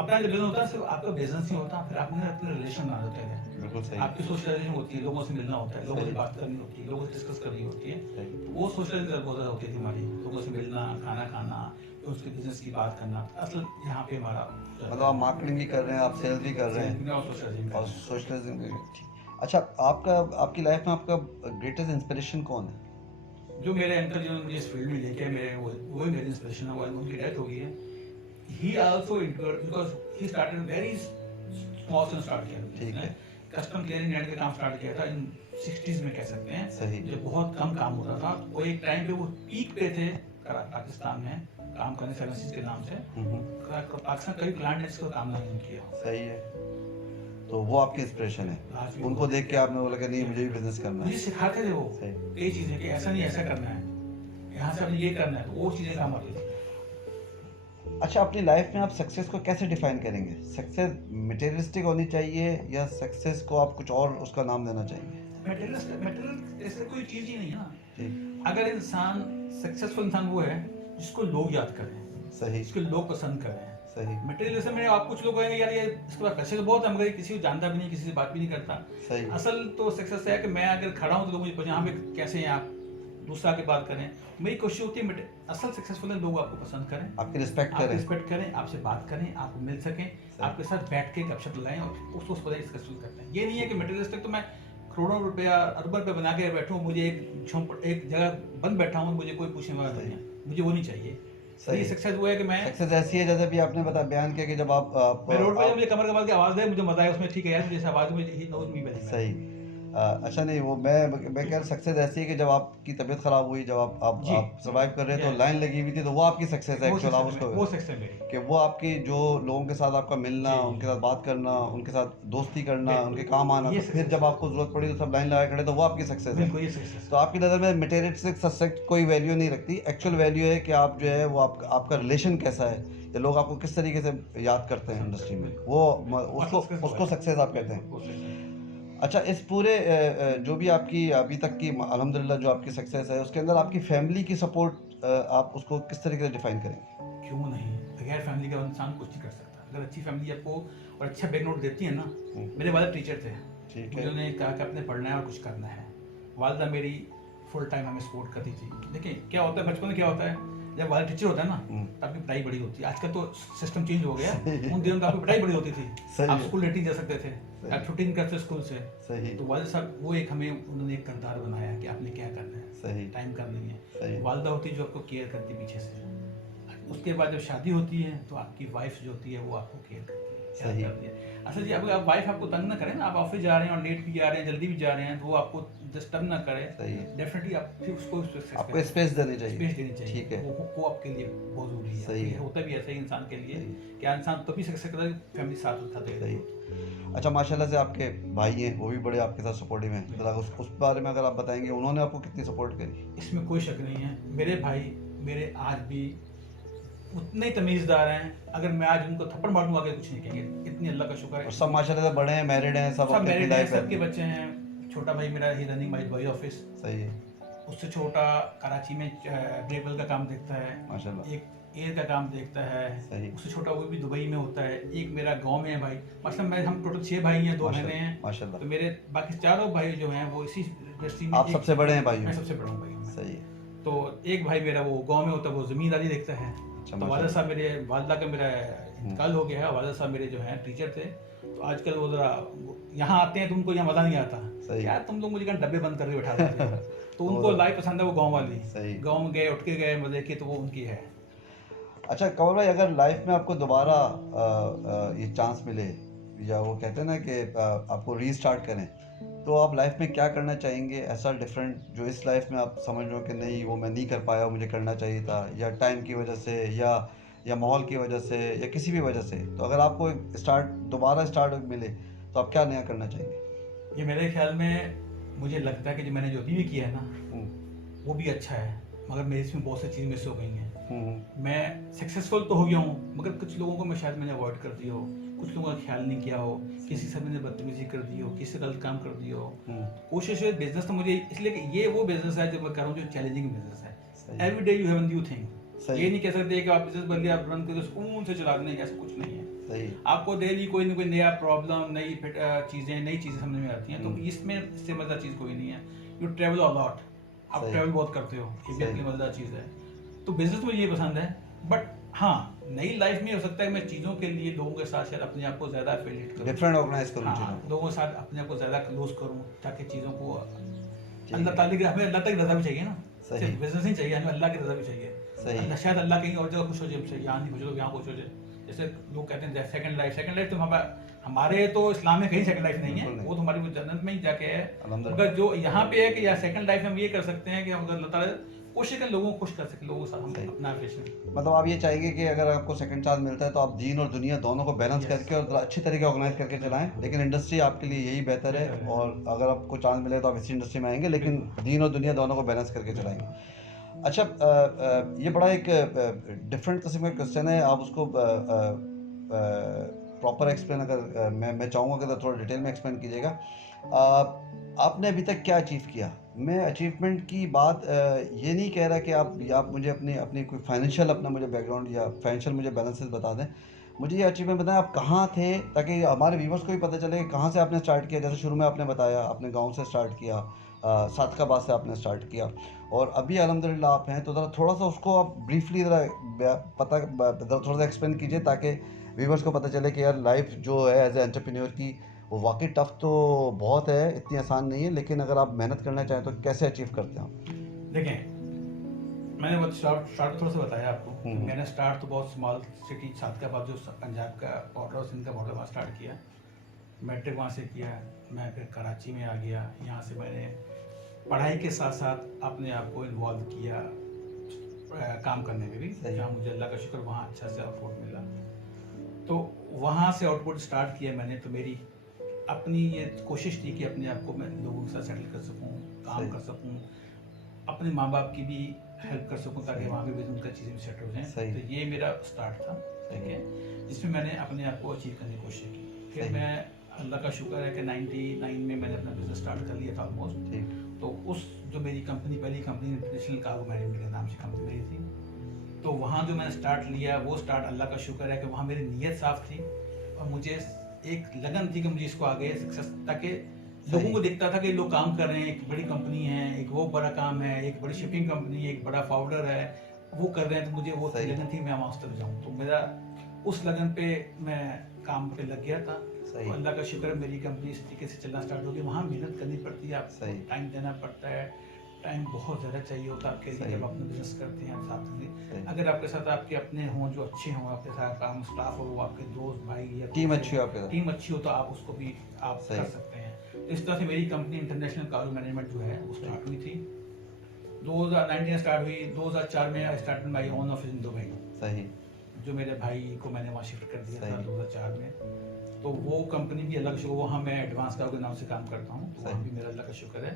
अपना जो बिजनेस होता है, सिर्फ आपका बिजनेस नहीं होता, फिर आपने अपने रिलेशन बना होते हैं, बिल्कुल सही। आपकी सोशलाइजेशन होती है, लोगों से मिलना होता है, लोगों से सही। बात करनी होती है, लोगों से डिस्कस करनी होती है। सही। तो वो सोशलाइजेशन बहुत ज़्यादा होती थी हमारी, लोगों से मिलना, खाना खाना, फिर उसके बिजनेस की बात करना। असल यहाँ पे हमारा मतलब आप मार्केटिंग भी कर रहे हैं, आप सेल्स भी कर रहे हैं, और सोशलाइजिंग और सोशलिज्म भी। ठीक। अच्छा, आपका आपकी लाइफ में आपका ग्रेटेस्ट इंस्पिरेशन कौन है? जो मेरे अंकल जिन्होंने मुझे इस फील्ड में लेके आए, मेरे वो ही मेरी इंस्पिरेशन है। वो उनकी डेथ हो गई है। ही also because he started very small से स्टार्ट किया ठीक है। कस्टम क्लियरिंग एंड का काम स्टार्ट किया था इन 60s में, कह सकते हैं। सही। जो बहुत कम काम होता था, वो एक टाइम पे वो पीक पे थे पाकिस्तान में काम करने, सर्विसेज के नाम से। पाकिस्तान कई क्लाइंट ने इसका काम नहीं किया। सही है। तो वो आपकी इंस्पिरेशन है, आज भी उनको देख के आपने बोला कि नहीं मुझे भी बिजनेस करना मुझे है। सिखाते थे वो सही। कई चीजें कि ऐसा नहीं, ऐसा करना है, यहाँ से आपने ये करना है, तो वो चीजें काम आती थी। अच्छा, अपनी लाइफ में आप सक्सेस को कैसे डिफाइन करेंगे? सक्सेस मटेरियलिस्टिक होनी चाहिए, या सक्सेस को आप कुछ और उसका नाम देना चाहेंगे? मटेरियल ऐसे कोई चीज ही नहीं है ना। ठीक। अगर इंसान, सक्सेसफुल इंसान वो है जिसको लोग याद करें, सही। जिसको लोग पसंद करें। सही। मटेरियलिज्म में आप कुछ लोग कहेंगे यार ये इसके पास पैसे तो बहुत है, मगर ये किसी को जानता भी नहीं, किसी से बात भी नहीं करता। सही। असल तो सक्सेस है कि मैं अगर खड़ा हूँ तो लोग मुझे पूछें हाँ भाई कैसे हैं आप, दूसरा की बात करें। मेरी कोशिश होती है असल सक्सेसफुल है लोग आपको पसंद करें, आपकी रिस्पेक्ट आप करें। रिस्पेक्ट करें, आपसे बात करें, आपको मिल सकें, आपके साथ बैठ के गपशप लगाएं, और उसको उस पर डिस्कस करते हैं। ये नहीं है कि मटेरियलिस्टिक तो मैं करोड़ों रुपया अरबों रुपये बना के बैठूँ, मुझे एक जगह बंद बैठा हूँ, मुझे कोई पूछने वाला नहीं है, मुझे वो नहीं चाहिए। सही। सक्सेस वो है कि मैं सक्सेस ऐसी है जैसे भी आपने बयान किया कि जब आप मैं रोड पे मुझे कमर कमर की आवाज दे, मुझे मजा आए उसमें, ठीक है यार मुझे आवाज में ही नोज मी वेरी सही। अच्छा, नहीं वो मैं कह रहा सक्सेस ऐसी है कि जब आपकी तबीयत खराब हुई, जब आप जी। सर्वाइव कर रहे थे, तो Yeah. लाइन लगी हुई थी, तो वो आपकी सक्सेस है एक्चुअल। आप वो उसको सक्सेस मेरी। कि वो आपकी जो लोगों के साथ आपका मिलना, जी। उनके साथ बात करना, उनके साथ दोस्ती करना, बिल्कुल। उनके काम आना, ये तो फिर success जब है। आपको जरूरत पड़ी तो सब लाइन लगा खड़े, तो वो आपकी सक्सेस है। बिल्कुल ये सक्सेस तो आपकी नज़र में मटेरियलिस्टिक सक्सेस कोई वैल्यू नहीं रखती। एक्चुअल वैल्यू है कि आप जो है वो आपका रिलेशन कैसा है, या लोग आपको किस तरीके से याद करते हैं इंडस्ट्री में, वो उसको सक्सेस आप कहते हैं। अच्छा, इस पूरे जो भी आपकी अभी तक की अल्हम्दुलिल्लाह जो आपकी सक्सेस है, उसके अंदर आपकी फैमिली की सपोर्ट आप उसको किस तरीके से डिफाइन करेंगे? क्यों नहीं, बगैर फैमिली का इंसान कुछ नहीं कर सकता। अगर अच्छी फैमिली आपको और अच्छा बैकग्राउंड देती है ना। मेरे वाले टीचर थे, ठीक है। उन्होंने कहा कि आपने पढ़ना है और कुछ करना है। वालदा मेरी फुल टाइम हमें सपोर्ट करती थी। देखिए क्या होता है, बचपन में क्या होता है, जब वाला टीचर होता है ना, तो आपकी पढ़ाई बड़ी होती है। आजकल तो सिस्टम चेंज हो गया, उन दिनों तो आपकी पढ़ाई बड़ी होती थी, आप स्कूल लेट नहीं जा सकते थे, आप छुट्टी नहीं करते स्कूल से। सही। तो वालिद साहब वो एक हमें उन्होंने एक किरदार बनाया कि आपने क्या करना है, सही। टाइम कर नहीं सही। है। वालदा होती है जो आपको केयर करती है पीछे से। उसके बाद जब शादी होती है तो आपकी वाइफ जो होती है वो आपको केयर करती है। सही। करती है। अच्छा जी, अब वाइफ आपको तंग ना करें ना, आप ऑफिस जा रहे हैं और लेट भी जा रहे हैं, जल्दी भी जा रहे हैं, तो वो आपको डिस्टर्ब ना करे, सही है। डेफिनेटली आप फिर उसको आपको स्पेस देनी स्पेस चाहिए। देनी चाहिए। ठीक है। वो आपके लिए बहुत ज़रूरी है। सही ये है। होता भी ऐसा ही इंसान के लिए, सही। क्या इंसान तभी सक्सेस करता है फैमिली साथ होता है। सही। अच्छा, माशाल्लाह से आपके भाई हैं, वो भी बड़े आपके साथ सपोर्टिव हैं। ज़रा उस बारे में अगर आप बताएँगे, उन्होंने आपको कितनी सपोर्ट करी? इसमें कोई शक नहीं है, मेरे भाई मेरे आज भी उतने ही तमीज़दार हैं, अगर मैं आज उनको थप्पड़ मार दूँगा, आगे कुछ नहीं कहेंगे, इतनी अल्लाह का शुक्र है। और सब माशाल्लाह से बड़े हैं, मैरिड हैं, सब सब अपनी मैरिड हैं, लाइफ है। सबके बच्चे हैं। छोटा भाई मेरा ही रनिंग माई बॉय ऑफिस, सही है। उससे छोटा कराची में ग्रेवल का काम देखता है, माशाल्लाह। एक एयर का काम देखता है, सही। उससे छोटा वो भी दुबई में होता है, एक मेरा गांव में है भाई। मतलब मैं हम टोटल 6 भाई हैं, 2 बहनें हैं, माशाल्लाह। तो मेरे बाकी चारों भाई जो हैं वो इसी इंडस्ट्री में। आप सबसे बड़े हैं भाई? मैं सबसे बड़ा हूँ भाई में। सही है। तो एक भाई मेरा वो गांव में होता है, वो ज़मींदारी देखता है। अच्छा, तो वालिद साहब मेरे, वालिदा का मेरा इंतकाल हो गया है, वालिद साहब मेरे जो हैं टीचर थे, तो आजकल वो ज़रा यहाँ आते हैं तो उनको यहाँ मज़ा नहीं आता, सही। यार तुम लोग मुझे कहाँ डब्बे बंद करके बैठा देते हो। तो उनको लाइफ पसंद है, वो गाँव वाली। सही। गाँव में गए, उठ के गए, मज़े किए, तो वो उनकी है। अच्छा कमल भाई, अगर लाइफ में आपको दोबारा ये चांस मिले, या वो कहते हैं ना कि आपको रीस्टार्ट करें, तो आप लाइफ में क्या करना चाहेंगे ऐसा डिफरेंट, जो इस लाइफ में आप समझ लो कि नहीं वो मैं नहीं कर पाया, मुझे करना चाहिए था, या टाइम की वजह से, या माहौल की वजह से, या किसी भी वजह से, तो अगर आपको दोबारा स्टार्ट मिले, तो आप क्या नया करना चाहेंगे? ये मेरे ख्याल में, मुझे लगता है कि जो मैंने जो अभी भी किया है ना, वो भी अच्छा है, मगर मेरे इसमें बहुत सी चीज़ मिस हो गई हैं। मैं सक्सेसफुल तो हो गया हूँ, मगर कुछ लोगों को मैंने अवॉइड कर दिया हो, कुछ लोगों का ख्याल नहीं किया हो, किसी से मैंने बदतमीजी कर दी हो, किसी से गलत काम कर दिया हो। कोशिश है बिजनेस तो मुझे इसलिए कि ये वो बिजनेस है जो मैं कर रहा हूँ, जो चैलेंजिंग बिजनेस है। Every day you have a new thing. ये नहीं कह सकते कि आप बिजनेस बन लिया, आप रन कर सुकून से चला दें, ऐसा कुछ नहीं है। सही। आपको डेली कोई ना कोई नया प्रॉब्लम, नई चीज़ें समझ में आती हैं, तो इसमें इससे मज़ेदार चीज़ कोई नहीं है। यू ट्रैवल अ लॉट, आप ट्रैवल बहुत करते हो, ये भी अपनी मज़ेदार चीज़ है। तो बिजनेस मुझे ये पसंद है, बट हाँ, नई लाइफ में हो सकता है मैं चीज़ों के लिए लोगों के साथ शायद अपने आप को ज़्यादा एफिलिएट करूँ, डिफरेंट ऑर्गेनाइज करूँ, हाँ, लोगों के साथ अपने आप को ज़्यादा क्लोज करूँ, ताकि चीज़ों को अल्लाह ताला की, हमें अल्लाह तक रज़ा भी चाहिए ना, सिर्फ बिजनेस नहीं चाहिए, हमें अल्लाह की रज़ा भी चाहिए। सही। शायद अल्लाह कहीं और जगह खुश हो जाए हमसे, यहाँ नहीं खुश हो, यहाँ खुश हो जाए। जैसे लोग कहते हैं सेकंड लाइफ तो हमारे तो इस्लाम में कहीं सेकंड लाइफ नहीं है, वो तो हमारी वो जन्नत में ही जाके है। अगर जो यहाँ पे है कि या सेकंड लाइफ में हम ये कर सकते हैं कि हम अल्लाह ताला कोशिश करें लोगों को खुश कर सके, लोगों के साथ हम अपना रिलेशन। मतलब आप ये चाहेंगे कि अगर आपको सेकंड चांस मिलता है तो आप दीन और दुनिया दोनों को बैलेंस करके और अच्छी तरीके ऑर्गेनाइज करके चलाएं, लेकिन इंडस्ट्री आपके लिए यही बेहतर है, और अगर आपको चांस मिले तो आप इसी इंडस्ट्री में आएंगे, लेकिन दीन और दुनिया दोनों को बैलेंस करके चलाएंगे। अच्छा, ये बड़ा एक डिफरेंट किस्म का क्वेश्चन है, आप उसको प्रॉपर एक्सप्लेन अगर मैं चाहूँगा कि थोड़ा डिटेल में एक्सप्लेन कीजिएगा। आपने अभी तक क्या अचीव किया? मैं अचीवमेंट की बात ये नहीं कह रहा कि आप मुझे अपनी अपनी कोई फाइनेंशियल अपना मुझे बैकग्राउंड या फाइनेंशियल मुझे बैलेंसेस बता दें। मुझे ये अचीवमेंट बताएं, आप कहाँ थे, ताकि हमारे व्यूवर्स को भी पता चले कि कहाँ से आपने स्टार्ट किया। जैसे शुरू में आपने बताया आपने गांव से स्टार्ट किया, सादकाबाद से आपने स्टार्ट किया, और अभी अल्हम्दुलिल्लाह आप हैं, तो ज़रा थोड़ा सा उसको आप ब्रीफली थोड़ा सा एक्सप्लेन कीजिए, ताकि व्यूवर्स को पता चले कि यार लाइफ जो है एज ए एंटरप्रेन्योर की, वो वाकई टफ तो बहुत है, इतनी आसान नहीं है, लेकिन अगर आप मेहनत करना चाहें तो कैसे अचीव करते हैं आप? देखें, मैंने बहुत स्टार्ट थोड़ा सा बताया आपको, मैंने स्टार्ट तो बहुत स्मॉल सिटी सादकाबाद जो पंजाब का बॉर्डर और सिंध का बॉर्डर, वहाँ स्टार्ट किया, मैट्रिक वहाँ से किया, मैं फिर कराची में आ गया। यहाँ से मैंने पढ़ाई के साथ साथ अपने आप को इन्वॉल्व किया काम करने में भी, जहाँ मुझे अल्लाह का शुक्र वहाँ अच्छा से आउटपुट मिला। तो वहाँ से आउटपुट स्टार्ट किया मैंने, तो मेरी अपनी ये कोशिश थी कि अपने आप को मैं लोगों के साथ सेटल कर सकूँ, काम कर सकूँ, अपने माँ बाप की भी हेल्प कर सकूँ, ताकि वहाँ भी उनका चीज़ें भी सेट हो जाएँ। तो ये मेरा स्टार्ट था, ठीक है, जिसमें मैंने अपने आप को अचीव करने की कोशिश की। फिर मैं अल्लाह का शुक्र है कि 99 में मैंने अपना बिजनेस स्टार्ट कर लिया था ऑलमोस्ट। तो उस जो मेरी कंपनी, पहली कंपनी इंटरनेशनल कार्गो मैनेजमेंट के नाम से कंपनी मेरी थी, तो वहाँ जो मैंने स्टार्ट लिया, वो स्टार्ट अल्लाह का शुक्र है कि वहाँ मेरी नीयत साफ़ थी, और मुझे एक लगन थी कि मुझे इसको आगे सक्सेस, ताकि लोगों को दिखता था कि लोग काम कर रहे हैं, एक बड़ी कंपनी है, एक वो बड़ा काम है, एक बड़ी शिपिंग कंपनी, एक बड़ा फाउंडर है, वो कर रहे हैं, तो मुझे वो लगन थी मैं वहाँ उस तरफ जाऊँ। तो मेरा उस लगन पे मैं काम पे लग गया था। तो अल्लाह का शुक्र है मेरी कंपनी इस तरीके से चलना स्टार्ट हो गई। वहाँ मेहनत करनी पड़ती है, आपको टाइम देना पड़ता है, टाइम बहुत ज़्यादा चाहिए होता है आपके लिए सही। जब अपना बिजनेस करते हैं आप साथ में। सही। अगर आपके साथ आपके अपने हों जो अच्छे हों, आपके साथ काम स्टाफ हो, वो आपके दोस्त भाई या टीम दूसरे अच्छी हो आपके साथ। टीम अच्छी हो तो आप उसको भी आप सही। कर सकते हैं। तो इस तरह से मेरी कंपनी इंटरनेशनल कार्गो मैनेजमेंट जो है वो स्टार्ट हुई थी। 2019 स्टार्ट हुई, 2004 में I start my own office in Dubai. सही। जो मेरे भाई को मैंने वहाँ शिफ्ट कर दिया था सही। 2004 में। तो वो कंपनी भी अल्लाह का शुक्र, वहाँ मैं एडवांस कार्गो के नाम से काम करता हूँ, तो वहाँ सही। भी मेरा अल्लाह का शुक्र है।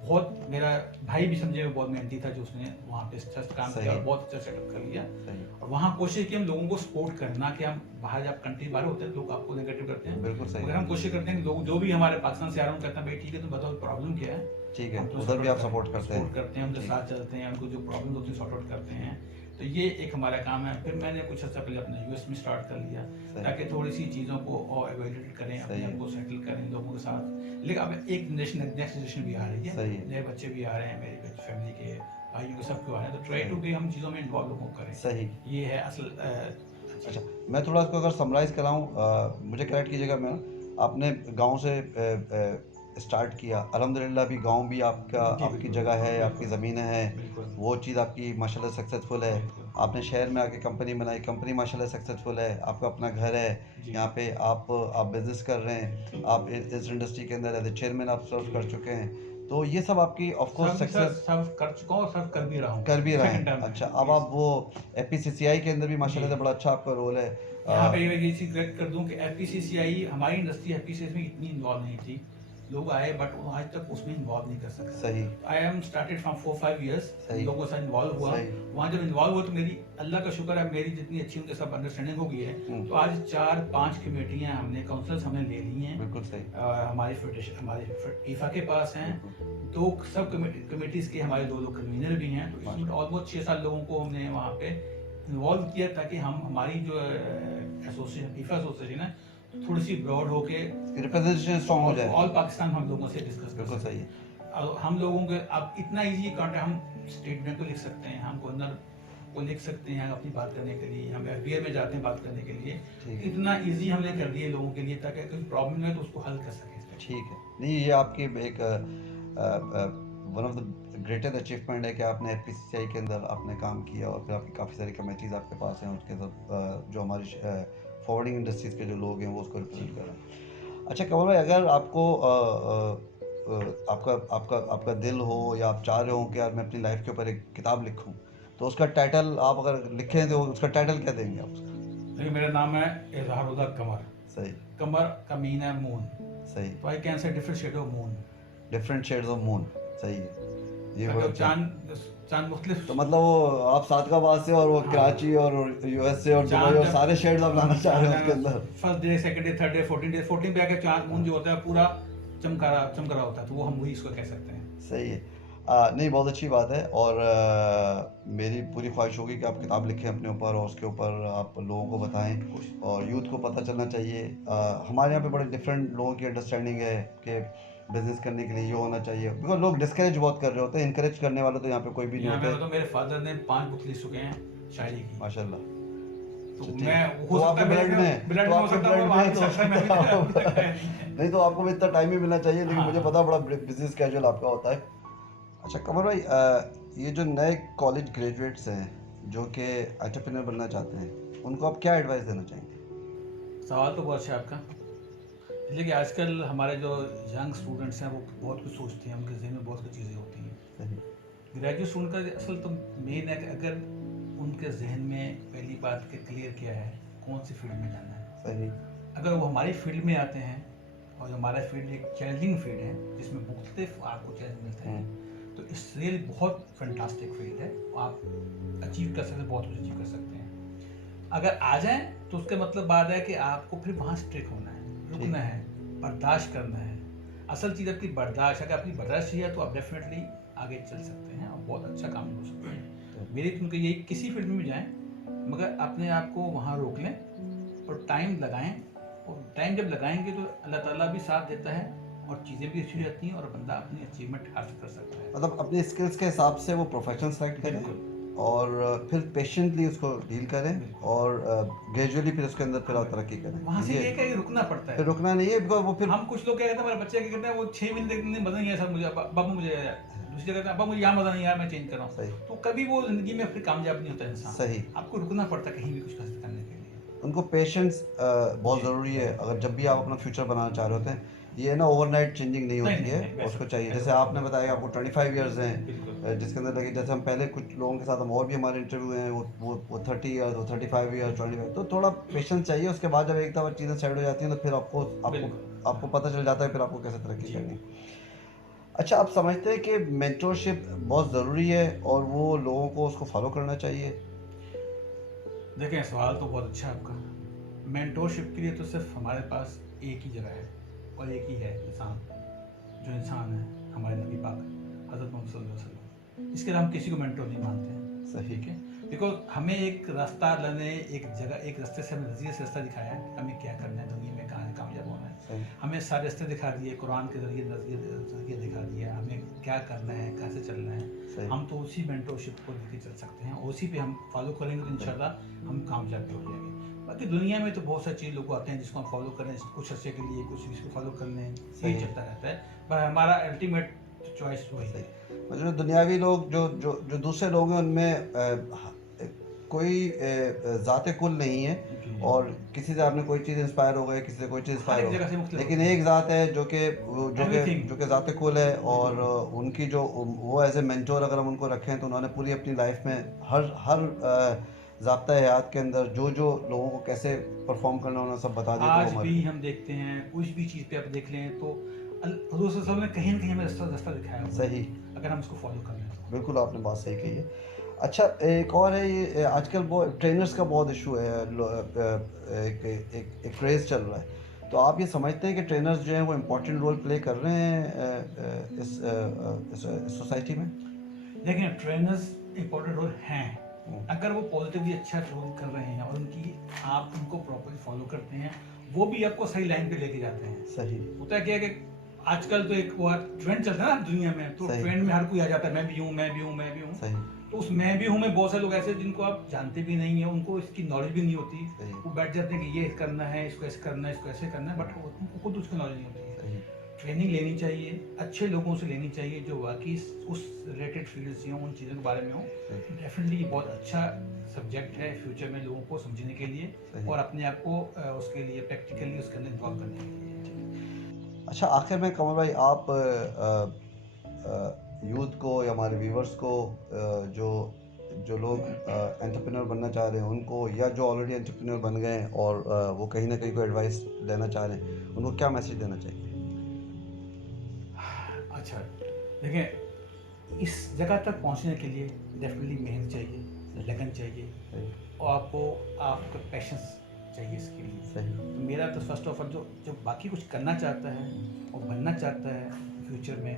बहुत मेरा भाई भी समझे में बहुत मेहनती था जो उसने वहाँ पे अच्छा काम सही। किया और बहुत अच्छा सेटअप कर लिया। सही। और वहाँ कोशिश की हम लोगों को सपोर्ट करना कि हम बाहर जब कंट्री बाहर होते हैं लोग आपको नेगेटिव करते हैं, बिल्कुल सही। मगर हम कोशिश करते हैं कि लोग जो भी हमारे पाकिस्तान से आ रहे हैं कहते हैं भाई ठीक है तुम बताओ प्रॉब्लम क्या है, ठीक है, हम तो उधर भी आप सपोर्ट सपोर्ट करते हैं। उनके ठीक। साथ चलते हैं, उनको जो प्रॉब्लम होती है सॉर्ट आउट करते हैं। तो ये एक हमारा काम है। फिर मैंने कुछ अर्सा पहले अपना यूएस में स्टार्ट कर लिया सही। ताकि थोड़ी सी चीज़ों को और एवेल्यूएट करें, अपने सही है। आप को सेटल करें लोगों के साथ। लेकिन अब एक नेक्स्ट जनरेशन भी आ रही सही है, है। नए बच्चे भी आ रहे हैं, मेरी फैमिली के भाइयों के सबके आ रहे हैं, तो ट्राई सही। टू भी हम चीज़ों में इन्वॉल्व लोगों को करें। सही। ये है असल अच्छा, मैं थोड़ा इसको अगर समराइज़ कराऊँ, मुझे करेक्ट कीजिएगा, मैं आपने गाँव से स्टार्ट किया, अल्हम्दुलिल्लाह अभी गाँव भी आपका जी, आपकी बिल्कुल, जगह है, आपकी बिल्कुल, ज़मीनें हैं, बिल्कुल, वो चीज़ आपकी माशाल्लाह सक्सेसफुल है। बिल्कुल। आपने शहर में आके कंपनी बनाई, कंपनी माशाल्लाह सक्सेसफुल है, आपका अपना घर है, जी। यहाँ पे आप बिज़नेस कर रहे हैं, आप इस इंडस्ट्री के अंदर एज़ अ चेयरमैन आप सर्व कर चुके हैं। तो ये सब आपकी ऑफ कोर्स सर सक्सेस सर्व कर चुका हूँ और सर्व कर भी रहा हूँ कर भी रहे सेकंड हैं। टर्म में। अच्छा, अब आप वो एफपीसीसीआई के अंदर भी माशाल्लाह से बड़ा अच्छा आपका रोल है। यहाँ पे मैं ये चीज़ करेक्ट कर दूं कि एफपीसीसीआई हमारी इंडस्ट्री एफपीसीआई में इतनी इन्वॉल्व नहीं थी, लोग आए बट आज तक उसमें इन्वॉल्व नहीं कर सके। सही। I am started from 4-5 years सही। लोगों के साथ इन्वॉल्व हुआ। सही। वहाँ जब इन्वॉल्व हुआ तो मेरी अल्लाह का शुक्र है मेरी जितनी अच्छी उनके साथ अंडरस्टैंडिंग हो गई है, तो आज 4-5 कमेटियाँ हमने काउंसिल्स हमने ले ली हैं। बिल्कुल सही। हमारी फेडरेशन हमारी ईफा के पास हैं, बिल्कुल। 2 सब कमेटीज़ के हमारे 2 कन्वीनर भी हैं, तो इसमें ऑलमोस्ट 6-7 लोगों को हमने वहाँ पे इन्वॉल्व किया ताकि हम हमारी जो एसोसिएशन फीफा एसोसिएशन है थोड़ी सी ब्रॉड होके रिप्रेजेंटेशन स्ट्रांग हो जाए। ऑल पाकिस्तान हम लोगों से डिस्कस कर बिल्कुल सकते सही है। हैं। अब हम लोगों के अब इतना इजी कॉन्टेक्ट, हम स्टेट बैंक को लिख सकते हैं, हम गवर्नर को लिख सकते हैं अपनी बात करने के लिए, हम एफबीआई में जाते हैं बात करने के लिए। ठीक है। इतना इजी हमने कर दिया लोगों के लिए ताकि कोई प्रॉब्लम है तो उसको हल कर सकें। ठीक है। नहीं, ये आपकी एक one of the greatest achievement है कि आपने एफपीसीसीआई के अंदर आपने काम किया और फिर आपकी काफ़ी सारी कमेटीज़ आपके पास हैं, उसके अंदर जो हमारी फॉरवर्डिंग इंडस्ट्रीज़ के जो लोग हैं वो उसको रिप्रेजेंट कर रहे हैं। अच्छा कमल भाई, अगर आपको आपका आपका आपका दिल हो या आप चाह रहे हो कि यार मैं अपनी लाइफ के ऊपर एक किताब लिखूं, तो उसका टाइटल आप अगर लिखें तो उसका टाइटल क्या देंगे आप उसका? देखिए मेरा नाम है इजहारुल्लाह कमर। सही। कमर का मीन है मून, सही। तो I can say different shade of moon. Different shades of moon. सही है। ये अगर बहुत अच्छा। चांद मुख्तलिफ तो मतलब वो आप सादकाबाद से और वो हाँ। कराची और यूएस से और चांद दुबई और जब- सारे शेड्स आप लाना चाह रहे हैं उसके अंदर। First day second day third day 14 day 14 पे आके चांद मून जो होता है पूरा चमका रहा होता है, तो वो हम वही इसको कह सकते हैं। सही है। नहीं, बहुत अच्छी बात है और मेरी पूरी ख्वाहिश होगी कि आप किताब लिखें अपने ऊपर और उसके ऊपर आप लोगों को बताएं और यूथ को पता चलना चाहिए। हमारे यहाँ पे बड़े डिफरेंट लोगों की अंडरस्टैंडिंग है कि बिजनेस करने के लिए ये होना चाहिए, बिकॉज लोग डिस्करेज बहुत कर रहे होते हैं, इनकरेज करने वाले तो यहाँ पे कोई भी नहीं यहाँ पे होते। तो मेरे फादर ने 5 बुक लिख चुके हैं शायरी की, माशाल्लाह। तो ठीक। मैं तो हो सकता आपके है ब्लड में ब्लड तो में हो आपके सकता है ब्लड वो में आगे तो सकता है, मैं अभी तक है नहीं। नहीं तो आपको भी इतना टाइम ही मिलना चाहिए, लेकिन हाँ। मुझे पता बड़ा बिजनेस कैजुअल आपका होता है। अच्छा कमर भाई, ये जो नए कॉलेज ग्रेजुएट्स हैं जो कि एंटरप्रेन्योर बनना चाहते हैं, उनको आप क्या एडवाइस देना चाहेंगे? सवाल तो बहुत अच्छा है आपका। लेकिन आजकल हमारे जो यंग स्टूडेंट्स हैं वो बहुत कुछ सोचते हैं, उनके जहन में बहुत कुछ चीज़ें होती हैं। सही। ग्रेजुएट स्टूडेंट का असल तो मेन है कि अगर उनके जहन में पहली बात के क्लियर किया है कौन सी फील्ड में जाना है। सही। अगर वो हमारी फील्ड में आते हैं और हमारा फील्ड एक चैलेंजिंग फील्ड है जिसमें मुख्तलिफ आपको चैलेंज मिलते हैं, तो इस रियल बहुत फैंटास्टिक फील्ड है, आप अचीव कर सकते हैं, बहुत कुछ अचीव कर सकते हैं। अगर आ जाएं तो उसका मतलब बात है कि आपको फिर वहाँ स्ट्रिक होना है, रुकना है, बर्दाश्त करना है। असल चीज़ आपकी बर्दाश्त, अगर आपकी बर्दाश्त है तो आप डेफिनेटली आगे चल सकते हैं और बहुत अच्छा काम हो सकते हैं। मेरी तो उनके यही किसी फील्ड में भी जाएं मगर अपने आप को वहाँ रोक लें और टाइम लगाएं, और टाइम जब लगाएंगे तो अल्लाह ताला भी साथ देता है और चीज़ें भी अच्छी हो जाती हैं और बंदा अपनी अचीवमेंट हासिल कर सकता है। मतलब अपनी स्किल्स के हिसाब से वो प्रोफेशन सेलेक्ट करें और फिर पेशेंटली उसको डील करें और ग्रेजुअली फिर उसके अंदर फिर आप तरक्की करें। वहाँ से ये क्या रुकना पड़ता फिर है, रुकना नहीं है, बिकॉज वो फिर हम कुछ लोग क्या कहते हैं, हमारे बच्चे क्या कहते हैं, वो 6 महीने देखते नहीं बदल गया सर, मुझे बाबू मुझे दूसरी जगह अब मुझे यहाँ मजा नहीं यार मैं चेंज कर रहा हूँ, सही। तो कभी वो जिंदगी में फिर कामयाब नहीं होता इंसान। सही। आपको रुकना पड़ता कहीं भी कुछ हासिल करने के लिए। उनको पेशेंस बहुत जी। ज़रूरी है अगर जब भी आप अपना फ्यूचर बनाना चाह रहे होते हैं। ये ना ओवरनाइट चेंजिंग नहीं नहीं, होती नहीं, है, नहीं, वैसा उसको नहीं, चाहिए। ऐसा जैसे कुछ आपने नहीं। बताया आपको 25 इयर्स हैं, बिल्कुल। जिसके अंदर लगे, जैसे हम पहले कुछ लोगों के साथ हम और भी हमारे इंटरव्यू हैं, वो 30 इयर्स, वो 35 इयर्स, 25, तो थोड़ा पेशेंस चाहिए। उसके बाद जब एक दफ़ा चीज़ें सेट हो जाती हैं तो फिर आपको आपको बिल्कुल। आपको पता चल जाता है फिर आपको कैसे तरक्की जी। करनी है। अच्छा, आप समझते हैं कि मेंटरशिप बहुत ज़रूरी है और वो लोगों को उसको फॉलो करना चाहिए? देखें, सवाल तो बहुत अच्छा है आपका। मेंटोरशिप के लिए तो सिर्फ हमारे पास एक ही जगह है और एक ही है इंसान, जो इंसान है हमारे नबी पाक हज़रत मोहम्मद सल्लल्लाहु अलैहि वसल्लम। इसके अलावा हम किसी को मेंटोर नहीं मानते हैं। सही। ठीक है, बिकॉज हमें एक रास्ता लाने, एक जगह, एक रास्ते से हमें नज़रिए से रास्ता दिखाया है कि हमें क्या करना है दुनिया में, कहाँ कामयाब होना है। सही। हमें सारे रास्ते दिखा दिए, कुरान के जरिए नज़रिए दिखा दिया हमें क्या करना है, कैसे चलना है। सही। हम तो उसी मेंटोरशिप को लेके चल सकते हैं, उसी पे हम फॉलो करेंगे तो इंशाल्लाह हम कामयाब हो जाएंगे। बाकी दुनिया में तो बहुत सारी चीज़ लोग आते हैं जिसको हम फॉलो करें, कुछ अर्से के लिए कुछ इसको फॉलो कर लें, सही। यही चलता रहता है। पर हमारा अल्टीमेट चॉइस वही है। मतलब दुनियावी लोग जो जो जो दूसरे लोग हैं उनमें कोई ज़ात कुल नहीं है, जी। और किसी से आपने कोई चीज़ इंस्पायर हो गई, किसी से कोई चीज़ हर इंस्पायर एक हो जगह से गई, मुख्तलिफ लेकिन होते एक हैं। ज़ात है Everything। जो कि ज़ात कुल है, और उनकी जो वो एज ए मेंटोर अगर हम उनको रखें तो उन्होंने पूरी अपनी लाइफ में हर ज़ाब्ता हयात के अंदर जो जो लोगों को कैसे परफॉर्म करना उन्होंने सब बता दिया। तो वो आज हमारे भी हम देखते हैं कुछ भी चीज़ पे आप देख लें तो हुजूर सल्लल्लाहु अलैहि वसल्लम ने कहीं ना कहीं हमें रास्ता दिखाया हुआ है, सही। अगर हम उसको फॉलो कर लें तो। बिल्कुल, आपने बात सही कही है। अच्छा, एक और है ये, आजकल बहुत ट्रेनर्स का बहुत इशू है, एक एक एक क्रेज़ चल रहा है। तो आप ये समझते हैं कि ट्रेनर्स जो हैं वो इम्पोर्टेंट रोल प्ले कर रहे हैं इस सोसाइटी में? देखिए, ट्रेनर्स इंपॉर्टेंट रोल हैं, हम्म। अगर वो पॉजिटिवली अच्छा रोल कर रहे हैं और उनकी आप उनको प्रॉपरली फॉलो करते हैं, वो भी आपको सही लाइन पे लेके जाते हैं। सही। होता क्या है कि आजकल तो एक वो ट्रेंड चल रहा है ना दुनिया में, तो सही। ट्रेंड में हर कोई आ जाता है, मैं भी हूँ, मैं भी हूँ, मैं भी हूँ। सही। तो उस मैं भी हूँ में बहुत सारे लोग ऐसे हैं जिनको आप जानते भी नहीं है, उनको इसकी नॉलेज भी नहीं होती। सही। वो बैठ जाते हैं कि ये करना है, इसको ऐसे करना है, इसको ऐसे करना है, बट उनको खुद उसकी नॉलेज नहीं होती है। सही। ट्रेनिंग लेनी चाहिए, अच्छे लोगों से लेनी चाहिए जो वाकई उस रिलेटेड फील्ड से हों, उन चीज़ों के बारे में हो। सही। डेफिनेटली बहुत अच्छा सब्जेक्ट है फ्यूचर में लोगों को समझने के लिए सही। और अपने आप को उसके लिए प्रैक्टिकली उसके अंदर इन्वॉल्व करने के लिए। अच्छा, आखिर में कमल भाई, आप यूथ को या हमारे व्यूवर्स को, जो जो लोग एंटरप्रेन्योर बनना चाह रहे हैं उनको, या जो ऑलरेडी एंटरप्रेन्योर बन गए हैं और वो कहीं ना कहीं को एडवाइस देना चाह रहे हैं, उनको क्या मैसेज देना चाहिए? अच्छा, देखिए, इस जगह तक पहुंचने के लिए डेफिनेटली मेहनत चाहिए, लगन चाहिए सही। और आपका पैशंस चाहिए इसके लिए। सही। तो मेरा तो फर्स्ट ऑफ ऑल जो बाकी कुछ करना चाहता है और बनना चाहता है फ्यूचर में,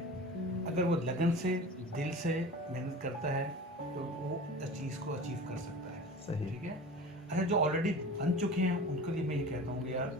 अगर वो लगन से, दिल से मेहनत करता है तो वो इस चीज़ को अचीव कर सकता है। सही। ठीक है। अच्छा, जो ऑलरेडी बन चुके हैं उनके लिए मैं ये कहता हूँ कि यार,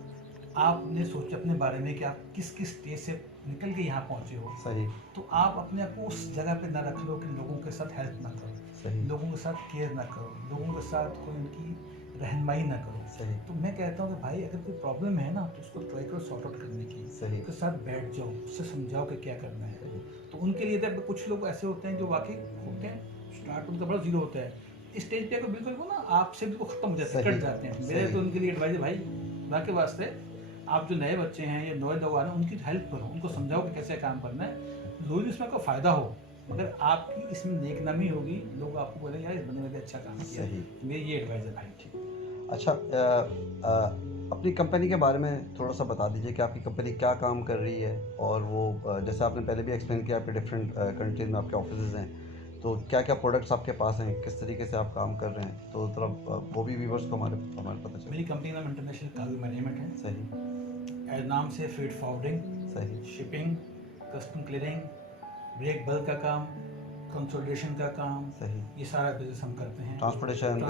आपने सोचा अपने बारे में कि आप किस किस स्टेज से निकल के यहाँ पहुँचे हो, सही। तो आप अपने आप को उस जगह पे ना रख लो कि लोगों के साथ हेल्प ना करो, सही। लोगों के साथ केयर ना करो, लोगों के साथ कोई उनकी रहनुमाई ना करो। सही। तो मैं कहता हूँ कि भाई, अगर कोई प्रॉब्लम है ना तो उसको ट्राई करो सॉर्ट आउट करने की, सही। उसके साथ बैठ जाओ, उससे समझाओ कि क्या करना है। सही। तो उनके लिए तो कुछ लोग ऐसे होते हैं जो वाकई होते हैं, स्टार्ट उनका बड़ा जीरो होता है, इस स्टेज पे को बिल्कुल वो ना आपसे बिल्कुल खत्म हो जाते हैं, सही। कट जाते हैं। मेरे सही। तो उनके लिए एडवाइस है भाई, खुदा के वास्ते, आप जो नए बच्चे हैं या नए लोग आ रहे हैं उनकी हेल्प करो, उनको समझाओ कि कैसे काम करना है, जरूरी इसमें आपका फ़ायदा हो, मगर आपकी इसमें नेकनामी होगी, लोग आपको बोलेंगे यार इस बंदे ने अच्छा काम किया। सही। मेरी ये एडवाइस है भाई। ठीक। अच्छा, अपनी कंपनी के बारे में थोड़ा सा बता दीजिए कि आपकी कंपनी क्या काम कर रही है, और वो जैसे आपने पहले भी एक्सप्लेन किया आपके डिफरेंट कंट्रीज में आपके ऑफिसेज हैं, तो क्या क्या प्रोडक्ट्स आपके पास हैं, किस तरीके से आप काम कर रहे हैं, तो थोड़ा वो भी व्यूवर्स को हमारे हमारे पता चले। मेरी कंपनी का नाम इंटरनेशनल कार्गो मैनेजमेंट है। सही। एज नाम से फ्रेट फॉरवर्डिंग, सही। Shipping, custom clearing, break bulk का काम, कंसोलिडेशन का काम, सही। ये सारा बिजनेस हम करते हैं। ट्रांसपोर्टेशन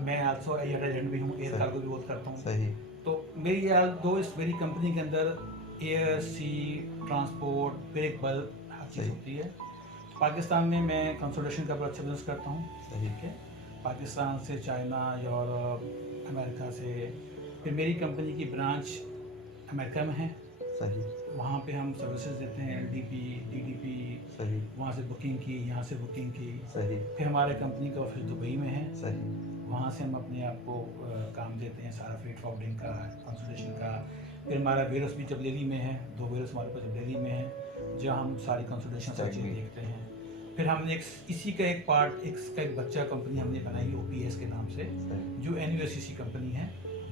मैं आल्सो एयर एजेंट भी हूँ, एयर सही। कार्गो भी बहुत करता हूँ। सही। तो मेरी यार दो इस मेरी कंपनी के अंदर एयर, सी, ट्रांसपोर्ट, ब्रेक बल्क हर चीज़ सही। होती है। पाकिस्तान में मैं कंसोलिडेशन का बड़ा अच्छा बिजनेस करता हूँ। सही। ठीक है। पाकिस्तान से, चाइना, यूरोप, अमेरिका से। फिर मेरी कंपनी की ब्रांच अमेरिका में है, सही। वहाँ पे हम सर्विसेज देते हैं, LDP, DDP, सही वहाँ से बुकिंग की, यहाँ से बुकिंग की। सही फिर हमारे कंपनी का ऑफिस दुबई में है, सही वहाँ से हम अपने आप को काम देते हैं, सारा फ्रेट फॉरवर्डिंग का, कंसल्टेशन का। फिर हमारा वेयरहाउस भी जबरेली में है, 2 वेयरहाउस हमारे पास जबरेली में है, जहाँ हम सारी कंसल्टेशन सारी चीज़ें देखते हैं। फिर हमने इसी का एक पार्ट, इसका एक बच्चा कंपनी हमने बनाई OPS के नाम से, जो NUSCC कंपनी है,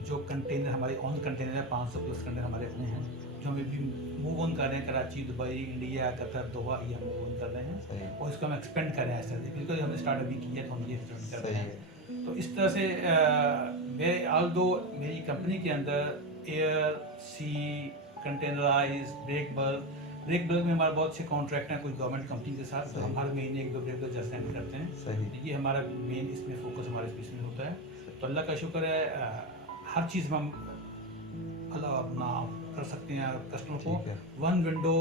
जो कंटेनर हमारे ऑन कंटेनर है, 500 प्लस कंटेनर हमारे अपने हैं, जो हमें भी मूव ऑन कर रहे हैं, कराची, दुबई, इंडिया, कतर, दोहा, ये हम मूव ऑन कर रहे हैं और इसको हम एक्सपेंड कर रहे हैं ऐसा, बिल्कुल हमने स्टार्ट अभी किया तो हम ये एक्सपेंड कर रहे हैं। तो इस तरह से मेरे ऑल्दो मेरी कंपनी के अंदर एयर, सी, कंटेनराइज, ब्रेक बल्क में हमारे बहुत अच्छे कॉन्ट्रैक्ट हैं कुछ गवर्नमेंट कंपनी के साथ, तो हर महीने 1-2 ब्रेक बल्क जैसे हम करते हैं। ये हमारा मेन इसमें फोकस हमारे इसमें होता है। तो अल्लाह का शुक्र है, हर चीज़ हम अपना कर सकते हैं कस्टमर को। One window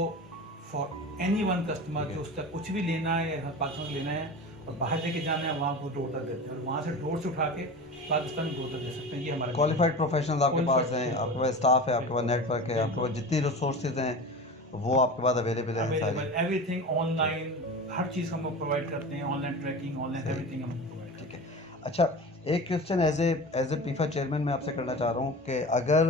for any one customer, जो उसका कुछ भी लेना है या पाकिस्तान लेना है और बाहर लेके जाना है, वहाँ को डोर तक देते हैं और वहाँ से डोर से उठा के पाकिस्तान डोर तक दे सकते हैं। ये हमारा क्वालिफाइड प्रोफेशनल्स आपके पास हैं, आपके पास स्टाफ है, आपके पास नेटवर्क है, आपके पास जितनी रिसोर्सेज हैं वो आपके पास अवेलेबल है सारी। एवरीथिंग ऑनलाइन, हर चीज़ हम प्रोवाइड करते हैं, ऑनलाइन ट्रैकिंग, ऑनलाइन एवरीथिंग हम प्रोवाइड करते हैं। ठीक है। अच्छा, एक क्वेश्चन एज ए पीफा चेयरमैन मैं आपसे करना चाह रहा हूँ कि अगर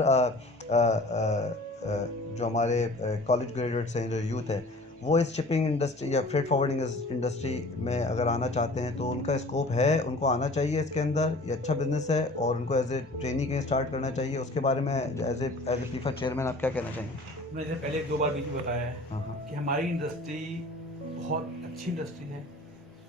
जो हमारे कॉलेज ग्रेजुएट्स हैं, जो यूथ है, वो इस शिपिंग इंडस्ट्री या फ्रेट फॉरवर्डिंग इंडस्ट्री में अगर आना चाहते हैं तो उनका स्कोप है, उनको आना चाहिए इसके अंदर, ये अच्छा बिजनेस है और उनको एज ए ट्रेनिंग कहीं स्टार्ट करना चाहिए, उसके बारे में एज ए पीफा चेयरमैन आप क्या कहना चाहेंगे? मैंने पहले 2 बार भी बताया है कि हमारी इंडस्ट्री बहुत अच्छी इंडस्ट्री है,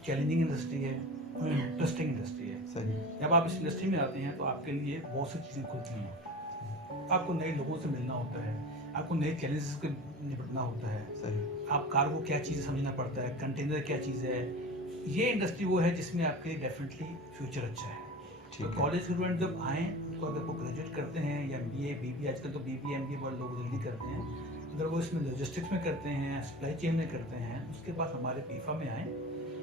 चैलेंजिंग इंडस्ट्री है और इंटरेस्टिंग इंडस्ट्री है। सही। जब आप इस इंडस्ट्री में आते हैं तो आपके लिए बहुत सी चीज़ें खुलती हैं, आपको नए लोगों से मिलना होता है, आपको नए चैलेंजेस से निपटना होता है। सही। आप कार्गो क्या चीज़ समझना पड़ता है, कंटेनर क्या चीज़ है। ये इंडस्ट्री वो है जिसमें आपके लिए डेफिनेटली फ्यूचर अच्छा है। तो कॉलेज स्टूडेंट जब आएँ तो अगर वो ग्रेजुएट करते हैं या BA, BBA, आजकल तो BBA, MBA बहुत लोग जल्दी करते हैं, अगर वो इसमें लॉजिस्टिक्स में करते हैं, सप्लाई चेन में करते हैं, उसके बाद हमारे पीफा में आएँ,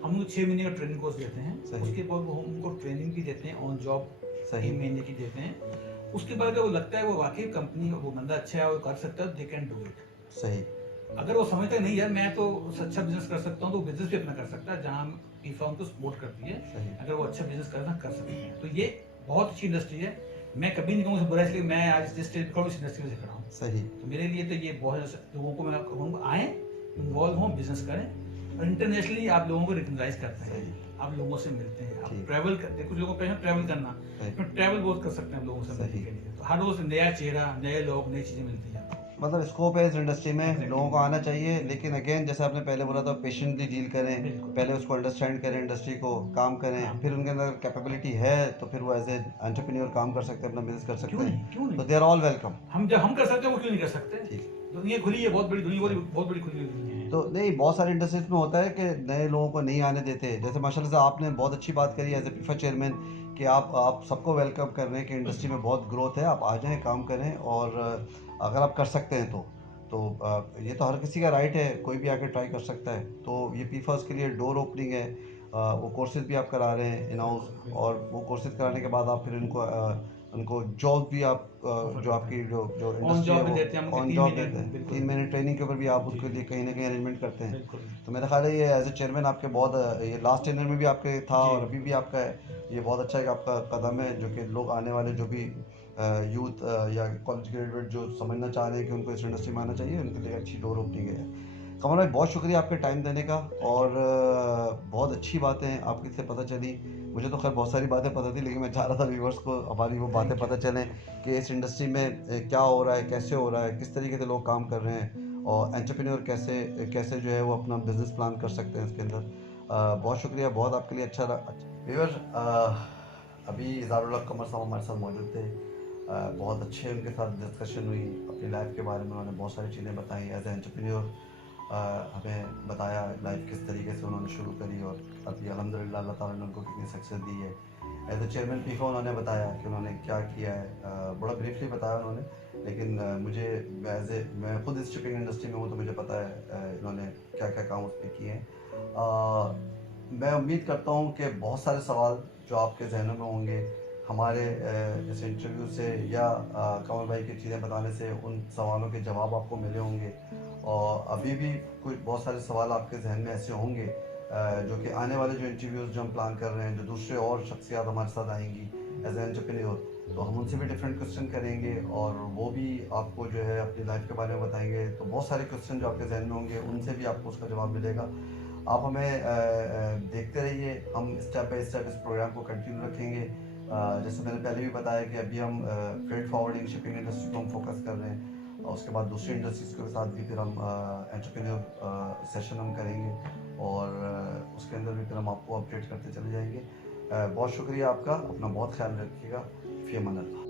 हम उनको 6 महीने का ट्रेनिंग कोर्स देते हैं। उसके बाद वो उनको ट्रेनिंग भी देते हैं, ऑन जॉब 3 महीने की देते हैं। उसके बाद अगर वो लगता है वो वाकई कंपनी वो बंदा अच्छा है और कर सकता है, दे कैन डू इट। सही। अगर वो समझता है नहीं यार मैं तो अच्छा बिजनेस कर सकता हूँ, तो बिजनेस भी अपना कर सकता है, जहाँ पीफा उनको सपोर्ट करती है। अगर वो अच्छा बिजनेस करना कर सकते हैं, तो ये बहुत अच्छी इंडस्ट्री है। मैं कभी नहीं कहूँगा बुरा, इसलिए मैं आज जिस स्टेज पर इस इंडस्ट्री में से खड़ा हूँ। सही। तो मेरे लिए तो ये बहुत लोगों को मैं कहूँगा आएँ, इन्वॉल्व हों, बिजनेस करें और इंटरनेशनली आप लोगों को रिकग्नाइज करते हैं, आप लोगों से मिलते हैं, आप ट्रैवल करते हैं। कुछ लोगों को ट्रैवल करना, तो ट्रैवल बहुत कर सकते हैं हम लोगों से मिलने के लिए। तो हर रोज नया चेहरा, नए लोग, नई चीज़ें मिलती हैं। मतलब स्कोप है इस इंडस्ट्री में, लोगों को आना चाहिए, लेकिन अगेन जैसे आपने पहले बोला था, पेशेंटली डील करें, पहले उसको अंडरस्टैंड करें, इंडस्ट्री को काम करें, फिर उनके अंदर कैपेबिलिटी है तो फिर वो एज ए एंटरप्रेन्योर काम कर सकते हैं, अपना बिजनेस कर सकते हैं, तो दे आर ऑल वेलकम। हम जब हम कर सकते हैं वो क्यों नहीं कर सकते? ठीक, दुनिया खुली है, बहुत बड़ी दुनिया, बहुत बड़ी खुली दुनिया है। तो नहीं, बहुत सारे इंडस्ट्रीज में होता है कि नए लोगों को नहीं आने देते, जैसे माशाल्लाह से आपने बहुत अच्छी बात करी एज ए पीफा चेयरमैन कि आप सबको वेलकम कर रहे हैं कि इंडस्ट्री में बहुत ग्रोथ है, आप आ जाएं, काम करें और अगर आप कर सकते हैं तो ये तो हर किसी का राइट है, कोई भी आके ट्राई कर सकता है। तो ये पीफास के लिए डोर ओपनिंग है, वो कोर्सेज भी आप करा रहे हैं इन हाउस, और वो कोर्सेज कराने के बाद आप फिर उनको जॉब भी आप जो आपकी जो इंडस्ट्री है वो ऑन जॉब देते हैं, 3 महीने ट्रेनिंग के ऊपर भी आप उसके लिए कहीं ना कहीं अरेंजमेंट करते हैं। तो मेरा ख्याल है ये एज ए चेयरमैन आपके बहुत, ये लास्ट टेनर में भी आपके था और अभी भी आपका है, ये बहुत अच्छा एक आपका कदम है, जो कि लोग आने वाले जो भी यूथ या कॉलेज ग्रेजुएट जो समझना चाह रहे हैं कि उनको इस इंडस्ट्री में आना चाहिए, उनके लिए अच्छी डोर ओपनिंग है। कमल भाई, बहुत शुक्रिया आपके टाइम देने का, और बहुत अच्छी बातें आपकी से पता चली। मुझे तो खैर बहुत सारी बातें पता थी, लेकिन मैं चाह रहा था व्यूवर्स को हमारी वो बातें पता चलें कि इस इंडस्ट्री में क्या हो रहा है, कैसे हो रहा है, किस तरीके से लोग काम कर रहे हैं और एंटरप्रेन्योर कैसे कैसे जो है वो अपना बिजनेस प्लान कर सकते हैं इसके अंदर। बहुत शुक्रिया, बहुत आपके लिए अच्छा रहा। व्यूअर, अभी इज़हारुल्लाह कमर साहब हमारे साथ मौजूद थे, बहुत अच्छे उनके साथ डिस्कशन हुई, अपनी लाइफ के बारे में उन्होंने बहुत सारी चीज़ें बताई, एज ए एंटरप्रेन्योर हमें बताया लाइफ किस तरीके से उन्होंने शुरू करी और अभी अल्हम्दुलिल्लाह अल्लाह ताला ने उनको कितनी सक्सेस दी है। एज ए चेयरमैन पीफा उन्होंने बताया कि उन्होंने क्या किया है, बड़ा ब्रीफली बताया उन्होंने, लेकिन मुझे मैं खुद इस शिपिंग इंडस्ट्री में हूँ तो मुझे पता है इन्होंने क्या क्या काम उस पर किए हैं। मैं उम्मीद करता हूँ कि बहुत सारे सवाल जो आपके जहनों में होंगे हमारे इस इंटरव्यू से या कमल भाई की चीज़ें बताने से उन सवालों के जवाब आपको मिले होंगे। और अभी भी कुछ बहुत सारे सवाल आपके जहन में ऐसे होंगे जो कि आने वाले जो इंटरव्यूज़ जो हम प्लान कर रहे हैं, जो दूसरे और शख्सियात हमारे साथ आएंगी एज ए एंटरप्रेन्योर, तो हम उनसे भी डिफरेंट क्वेश्चन करेंगे और वो भी आपको जो है अपनी लाइफ के बारे में बताएंगे। तो बहुत सारे क्वेश्चन जो आपके जहन में होंगे उनसे भी आपको उसका जवाब मिलेगा। आप हमें देखते रहिए, हम स्टेप बाय स्टेप इस प्रोग्राम को कंटिन्यू रखेंगे। जैसे मैंने पहले भी बताया कि अभी हम फ्रेट फॉरवर्डिंग शिपिंग इंडस्ट्री को हम फोकस कर रहे हैं और उसके बाद दूसरी इंडस्ट्रीज के साथ भी फिर हम एंटरप्रेन्योर सेशन हम करेंगे और उसके अंदर भी फिर हम आपको अपडेट करते चले जाएंगे। बहुत शुक्रिया आपका, अपना बहुत ख्याल रखिएगा। फ़ी अमान अल्लाह।